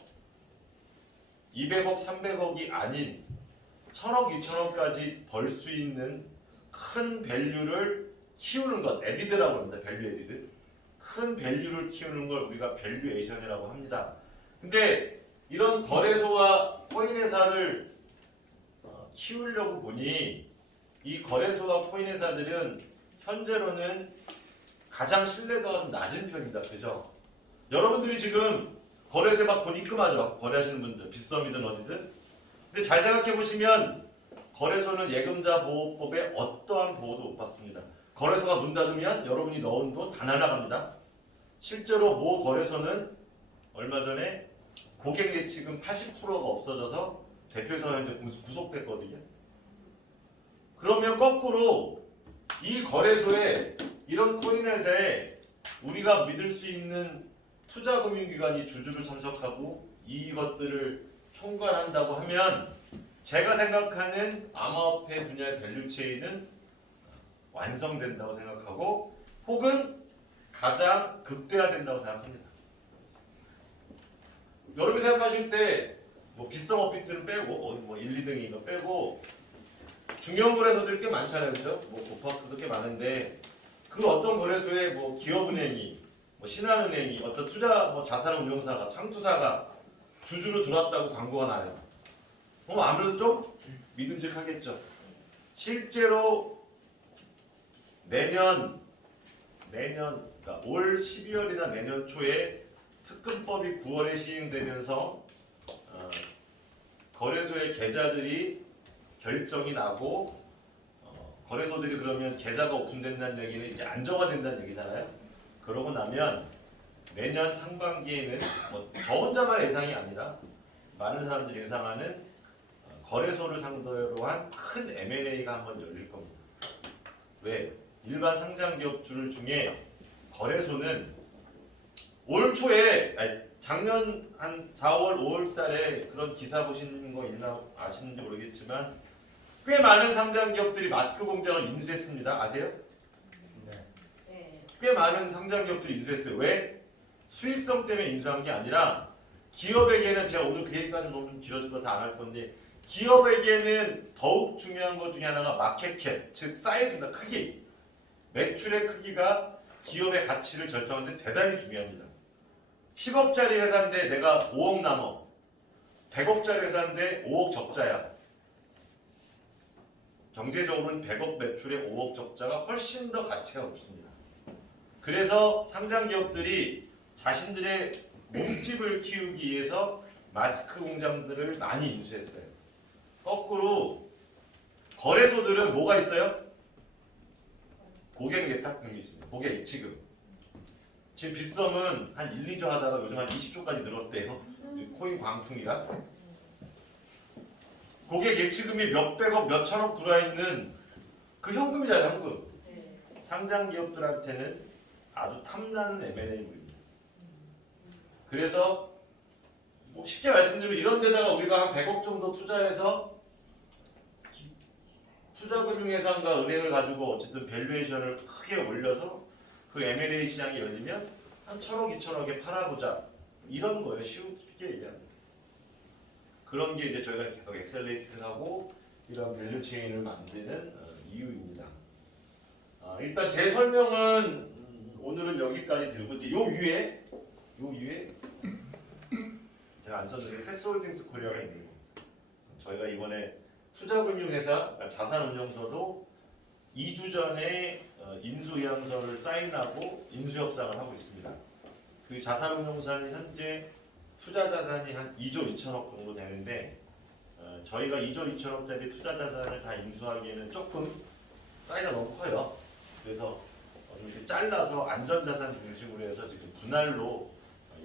200억, 300억이 아닌 1000억, 2000억까지 벌 수 있는 큰 밸류를 키우는 것, 에디드라고 합니다. 밸류 에디드. 큰 밸류를 키우는 걸 우리가 밸류에이션이라고 합니다. 근데 이런 거래소와 코인 회사를 키우려고 보니 이 거래소와 코인 회사들은 현재로는 가장 신뢰도가 좀 낮은 편이다. 그죠? 여러분들이 지금 거래소에 막 돈 입금하죠. 거래하시는 분들, 빗썸이든 어디든. 근데 잘 생각해 보시면 거래소는 예금자 보호법에 어떠한 보호도 못 받습니다. 거래소가 문 닫으면 여러분이 넣은 돈 다 날아갑니다. 실제로 모 거래소는 얼마 전에 고객 예치금 80%가 없어져서 대표이사가 이제 구속됐거든요. 그러면 거꾸로 이 거래소에 이런 코인 회사에 우리가 믿을 수 있는 투자금융기관이 주주를 참석하고 이것들을 총괄한다고 하면 제가 생각하는 암호화폐 분야의 밸류체인은 완성된다고 생각하고 혹은 가장 극대화된다고 생각합니다. 여러분이 생각하실 때 뭐 빗썸 업비트를 빼고 뭐 1, 2등이 이거 빼고 중형 거래소들이 꽤 많잖아요, 그죠? 뭐 고파스도 꽤 많은데 그 어떤 거래소에 뭐 기업은행이, 뭐 신한은행이, 어떤 투자 뭐 자산운용사가, 창투사가 주주로 들어왔다고 광고가 나요. 그럼 아무래도 좀 믿음직하겠죠. 실제로 내년 그러니까 올 12월이나 내년 초에 특근법이 9월에 시행되면서 거래소의 계좌들이 결정이 나고 거래소들이 그러면 계좌가 오픈된다는 얘기는 이제 안정화된다는 얘기잖아요. 그러고 나면 내년 상반기에는 뭐 저 혼자만 예상이 아니라 많은 사람들이 예상하는 거래소를 상대로 한 큰 M&A가 한번 열릴 겁니다. 왜? 일반 상장 기업들 중에 거래소는 올 초에 작년 한 4월, 5월 달에 그런 기사 보신 거 있나 아시는지 모르겠지만 꽤 많은 상장 기업들이 마스크 공장을 인수했습니다. 아세요? 네. 꽤 많은 상장 기업들이 인수했어요. 왜? 수익성 때문에 인수한 게 아니라 기업에게는 제가 오늘 그 얘기까지 너무 좀 길어져서 다 안 할 건데 기업에게는 더욱 중요한 것 중에 하나가 마켓캡, 즉 사이즈입니다. 크기. 매출의 크기가 기업의 가치를 결정하는 데 대단히 중요합니다. 10억짜리 회사인데 내가 5억 남어. 100억짜리 회사인데 5억 적자야. 경제적으로는 100억 매출에 5억 적자가 훨씬 더 가치가 높습니다. 그래서 상장 기업들이 자신들의 몸집을 키우기 위해서 마스크 공장들을 많이 인수했어요. 거꾸로 거래소들은 뭐가 있어요? 고객 예탁금이 있습니다. 고객 예치금. 지금 빗썸은 한 1, 2조 하다가 요즘 한 20조까지 늘었대요. 코인 광풍이라. 고객 예치금이 몇백억, 몇천억 들어와 있는 그 현금이잖아요, 현금. 상장 기업들한테는 아주 탐나는 M&A물입니다. 그래서 뭐 쉽게 말씀드리면 이런 데다가 우리가 한 100억 정도 투자해서 투자금융회사과 은행을 가지고 어쨌든 밸류에이션을 크게 올려서 그 M&A 시장이 열리면 한 1,000억, 2,000억에 팔아보자. 이런 거예요. 쉽게 얘기하면. 그런 게 이제 저희가 계속 엑셀레이팅하고 이런 밸류 체인을 만드는 이유입니다. 일단 제 설명은 오늘은 여기까지 들고 이제 요 위에 제가 안 썼는데 패스홀딩스 코리아가 있는 겁니다. 저희가 이번에 투자금융회사, 그러니까 자산운용소도 2주 전에 인수의향서를 사인하고 인수협상을 하고 있습니다. 그 자산운용사는 현재 투자자산이 한 2조 2천억 정도 되는데 저희가 2조 2천억짜리 투자자산을 다 인수하기에는 조금 사이즈가 너무 커요. 그래서 이렇게 잘라서 안전자산 중심으로 해서 지금 분할로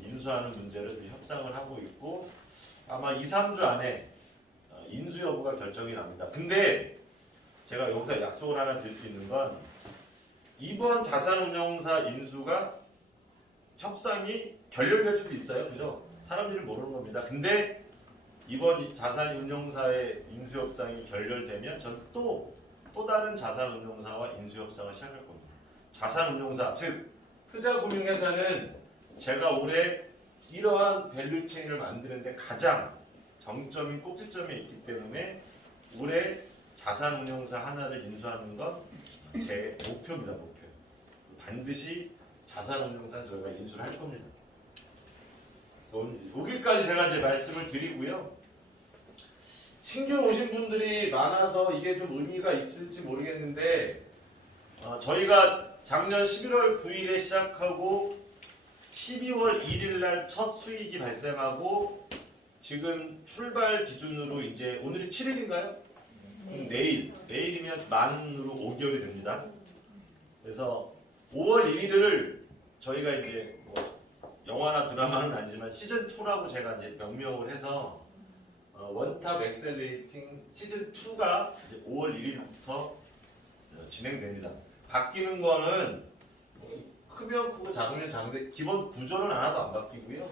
인수하는 문제를 협상을 하고 있고 아마 2, 3주 안에 인수 여부가 결정이 납니다. 근데 제가 여기서 약속을 하나 드릴 수 있는 건 이번 자산운용사 인수가 협상이 결렬될 수도 있어요. 그죠? 사람들이 모르는 겁니다. 근데 이번 자산운용사의 인수협상이 결렬되면 전 또 다른 자산운용사와 인수협상을 시작할 겁니다. 자산운용사, 즉 투자금융회사는 제가 올해 이러한 밸류체인을 만드는데 가장 정점인 꼭지점에 있기 때문에 올해 자산운용사 하나를 인수하는 건 제 목표입니다. 목표. 반드시 자산운용사는 저희가 인수를 할 겁니다. 여기까지 제가 이제 말씀을 드리고요. 신규 오신 분들이 많아서 이게 좀 의미가 있을지 모르겠는데 저희가 작년 11월 9일에 시작하고 12월 1일 날 첫 수익이 발생하고 지금 출발 기준으로 이제 오늘이 7일인가요? 내일이면 만으로 5개월이 됩니다. 그래서 5월 1일을 저희가 이제 뭐 영화나 드라마는 아니지만 시즌 2라고 제가 이제 명명을 해서 원탑 엑셀레이팅 시즌 2가 이제 5월 1일부터 진행됩니다. 바뀌는 거는 크면 크고 작으면 작은데 기본 구조는 하나도 안 바뀌고요.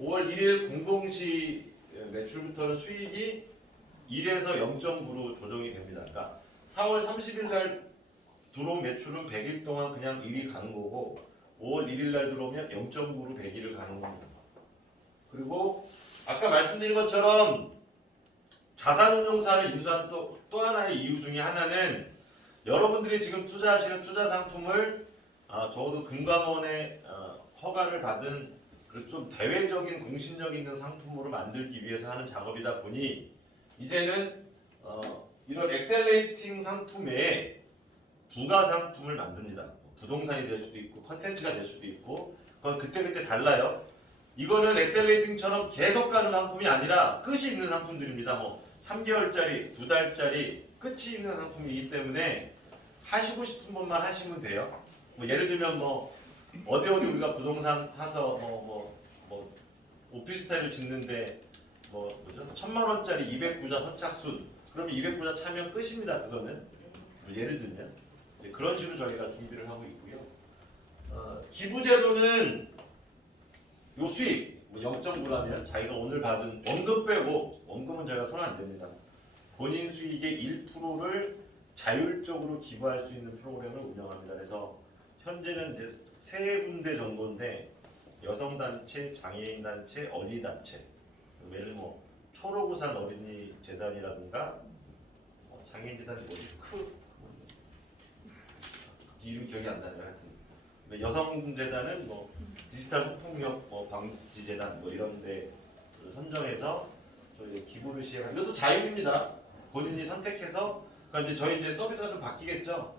5월 1일 공동시 매출부터는 수익이 1에서 0.9로 조정이 됩니다. 그러니까 4월 30일 날 들어온 매출은 100일 동안 그냥 1이 가는 거고 5월 1일 날 들어오면 0.9로 100일을 가는 겁니다. 그리고 아까 말씀드린 것처럼 자산운용사를 인수하는 또 하나의 이유 중에 하나는 여러분들이 지금 투자하시는 투자 상품을 적어도 금감원의 허가를 받은 좀 대외적인 공신력 있는 상품으로 만들기 위해서 하는 작업이다 보니 이제는 이런 엑셀레이팅 상품에 부가 상품을 만듭니다. 부동산이 될 수도 있고 컨텐츠가 될 수도 있고 그건 그때그때 달라요. 이거는 엑셀레이팅처럼 계속 가는 상품이 아니라 끝이 있는 상품들입니다. 뭐 3개월짜리, 2달짜리 끝이 있는 상품이기 때문에 하시고 싶은 것만 하시면 돼요. 뭐 예를 들면 뭐 어디 우리가 부동산 사서 뭐 오피스텔을 짓는데 뭐죠? 1,000만 원짜리 200구자 선착순 그러면 200구자 차면 끝입니다. 그거는 뭐 예를 들면 그런 식으로 저희가 준비를 하고 있고요. 기부제도는 요 수익 0.9라면 자기가 오늘 받은 원금 빼고 원금은 저희가 손 안 댑니다. 본인 수익의 1%를 자율적으로 기부할 수 있는 프로그램을 운영합니다. 그래서 현재는 이제 3군데 정도인데 여성단체, 장애인단체, 어린이단체 예를 뭐 초록우산 어린이 재단이라든가 장애인 재단이 뭐지? 이름 기억이 안 나네요. 하여튼 여성 재단은 뭐 디지털 소통력 방지 재단 뭐 이런데 선정해서 저희 기부를 시행하는 이것도 자율입니다. 본인이 선택해서 그러니까 이제 저희 이제 서비스가 좀 바뀌겠죠.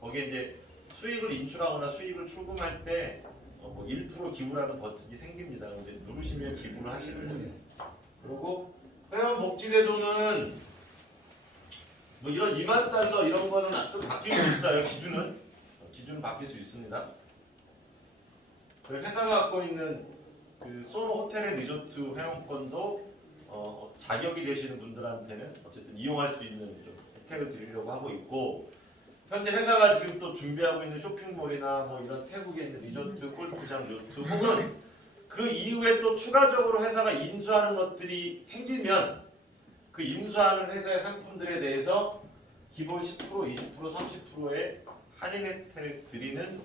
거기에 이제 수익을 인출하거나 수익을 출금할 때 뭐 1% 기부라는 버튼이 생깁니다. 근데 누르시면 기부를 하시는 거예요. 그리고 회원복지제도는 뭐 이런 2만 달러 이런 거는 좀 바뀔 수 있어요. 기준은 바뀔 수 있습니다. 회사가 갖고 있는 그 소노 호텔 앤 리조트 회원권도 자격이 되시는 분들한테는 어쨌든 이용할 수 있는 좀 혜택을 드리려고 하고 있고 현재 회사가 지금 또 준비하고 있는 쇼핑몰이나 뭐 이런 태국에 있는 리조트, 골프장, 요트 혹은 그 이후에 또 추가적으로 회사가 인수하는 것들이 생기면 그 인수하는 회사의 상품들에 대해서 기본 10%, 20%, 30%의 할인 혜택 드리는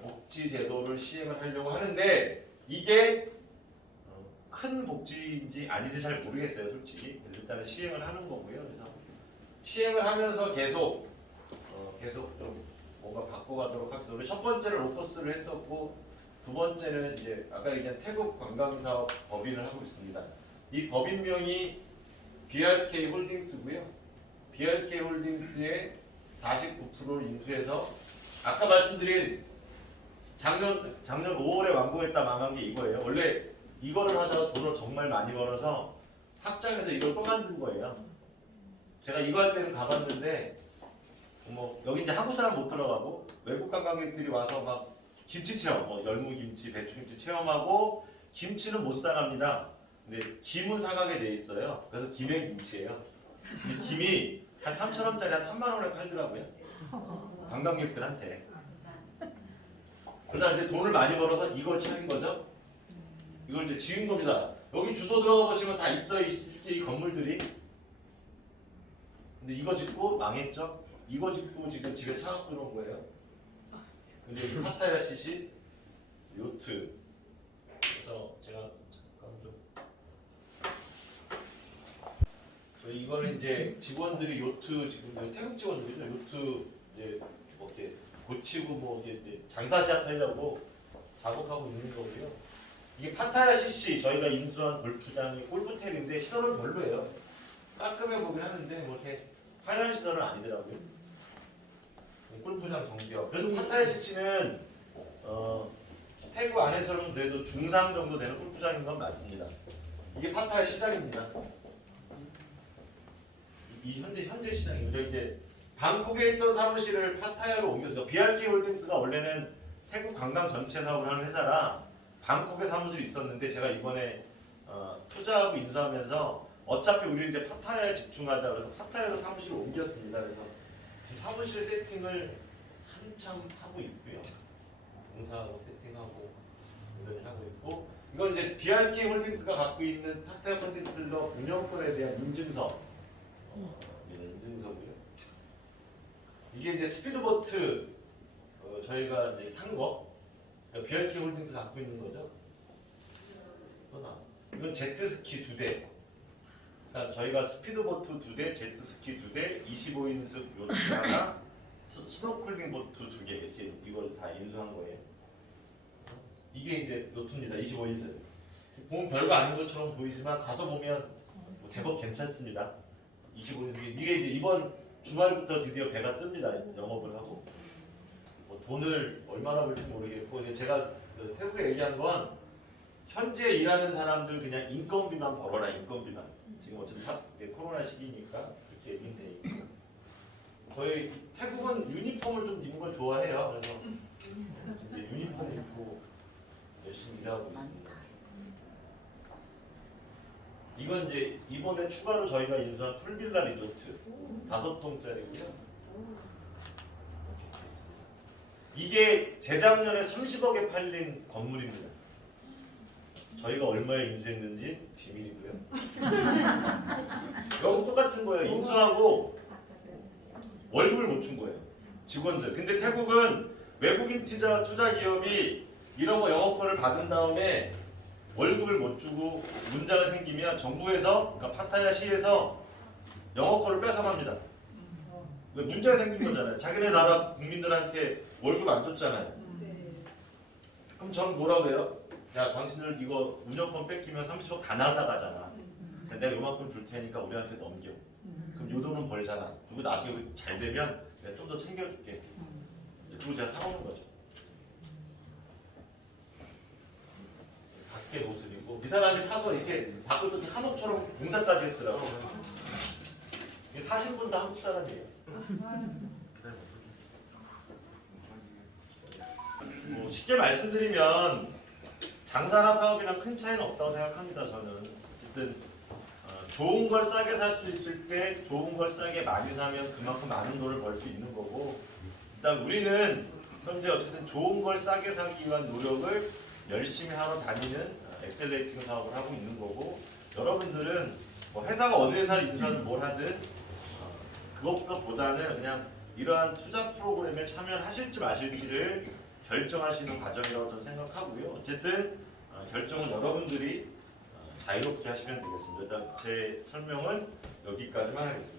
복지 제도를 시행을 하려고 하는데 이게 큰 복지인지 아닌지 잘 모르겠어요, 솔직히. 일단은 시행을 하는 거고요. 그래서 시행을 하면서 계속 좀 뭔가 바꿔가도록 하겠습니다. 우리 첫 번째는 로커스를 했었고 두 번째는 이제 아까 얘기한 태국 관광사업 법인을 하고 있습니다. 이 법인명이 BRK 홀딩스고요. BRK 홀딩스의 49%를 인수해서 아까 말씀드린 작년 5월에 완공했다 망한 게 이거예요. 원래 이거를 하다가 돈을 정말 많이 벌어서 확장해서 이걸 또 만든 거예요. 제가 이거 할 때는 가봤는데 뭐 여기 이제 한국 사람 못 들어가고 외국 관광객들이 와서 막 김치 체험, 열무김치, 배추김치 체험하고 김치는 못 사갑니다. 근데 김은 사가게 돼 있어요. 그래서 김의 김치예요. 근데 김이 한 3,000원짜리 한 3만 원에 팔더라고요. 관광객들한테. 그러다 이제 돈을 많이 벌어서 이걸 차린 거죠. 이걸 이제 지은 겁니다. 여기 주소 들어가 보시면 다 있어요. 실제 이 건물들이. 근데 이거 짓고 망했죠. 이거 짓고 지금 집에 차 갖고 들어온 거예요. 근데 파타야 시시 요트. 그래서 제가 잠깐 좀 저희 이거는 이제 직원들이 요트 지금 태국 직원들이죠. 요트 이제 이렇게 고치고 뭐 이제 장사 시작하려고 작업하고 있는 거고요. 이게 파타야 CC 저희가 인수한 골프장이 골프텔인데 시설은 별로예요. 깔끔해 보긴 하는데 뭐 이렇게 화려한 시설은 아니더라고요. 골프장 정비업. 그래도 파타야 CC는 태국 안에서는 그래도 중상 정도 되는 골프장인 건 맞습니다. 이게 파타야 시장입니다. 이 현재 시장이죠. 이제 방콕에 있던 사무실을 파타야로 옮겨서 BRK 홀딩스가 원래는 태국 관광 전체 사업을 하는 회사라 방콕에 사무실이 있었는데 제가 이번에 투자하고 인수하면서 어차피 우리 이제 파타야에 집중하자 그래서 파타야로 사무실을 옮겼습니다. 그래서 지금 사무실 세팅을 한참 하고 있고요. 공사하고 세팅하고 이런 하고 있고 이건 이제 BRK 홀딩스가 갖고 있는 파타야 컨텐츠 클럽 운영권에 대한 인증서. 인증서고요. 이게 이제 스피드보트 저희가 이제 산 거. 그러니까 BRK 홀딩스 갖고 있는 거죠. 또 나. 이건 제트스키 2대. 그러니까 저희가 스피드보트 2대, 제트스키 2대, 25인승 요트 하나, 스노클링 보트 2개 이렇게 이걸 다 인수한 거예요. 이게 이제 요트입니다. 25인승. 보면 별거 아닌 것처럼 보이지만 가서 보면 뭐 제법 괜찮습니다. 25인승. 이게 이제 이번 주말부터 드디어 배가 뜹니다. 영업을 하고. 뭐 돈을 얼마나 벌지 모르겠고 이제 제가 태국에 얘기한 건 현재 일하는 사람들 그냥 인건비만 벌어라 인건비만. 지금 어차피 코로나 시기니까 그렇게 얘기인데 저희 태국은 유니폼을 좀 입는 걸 좋아해요. 그래서 이제 유니폼 입고 열심히 일하고 있습니다. 이건 이제 이번에 추가로 저희가 인수한 풀빌라 리조트 5동짜리고요. 이게 재작년에 30억에 팔린 건물입니다. 저희가 얼마에 인수했는지 비밀이고요. 여기 똑같은 거예요. 인수하고 월급을 못 준 거예요. 직원들. 근데 태국은 외국인 투자 기업이 이런 거 영업권을 받은 다음에 월급을 못 주고 문제가 생기면 정부에서 그러니까 파타야 시에서 영업권을 뺏어갑니다. 문제가 생긴 거잖아요. 자기네 나라 국민들한테 월급 안 줬잖아요. 그럼 저는 뭐라고 해요? 야 당신들 이거 운영권 뺏기면 30억 다 날라가잖아. 내가 요만큼 줄 테니까 우리한테 넘겨. 그럼 요 돈은 벌잖아. 그리고 나중에 잘 되면 내가 좀 더 챙겨줄게. 그리고 제가 사오는 거죠. 밖에 모습이고 이 사람이 사서 이렇게 밖을 또 한옥처럼 공사까지 했더라고. 사신 분도 한국 사람이에요. 뭐 쉽게 말씀드리면 장사나 사업이랑 큰 차이는 없다고 생각합니다. 저는 어쨌든 좋은 걸 싸게 살 수 있을 때 좋은 걸 싸게 많이 사면 그만큼 많은 돈을 벌 수 있는 거고 일단 우리는 현재 어쨌든 좋은 걸 싸게 사기 위한 노력을 열심히 하러 다니는 엑셀레이팅 사업을 하고 있는 거고 여러분들은 뭐 회사가 어느 회사를 인수하든 뭘 하든 그것보다는 그냥 이러한 투자 프로그램에 참여하실지 마실지를 결정하시는 과정이라고 저는 생각하고요. 어쨌든 결정은 여러분들이 자유롭게 하시면 되겠습니다. 일단 제 설명은 여기까지만 하겠습니다.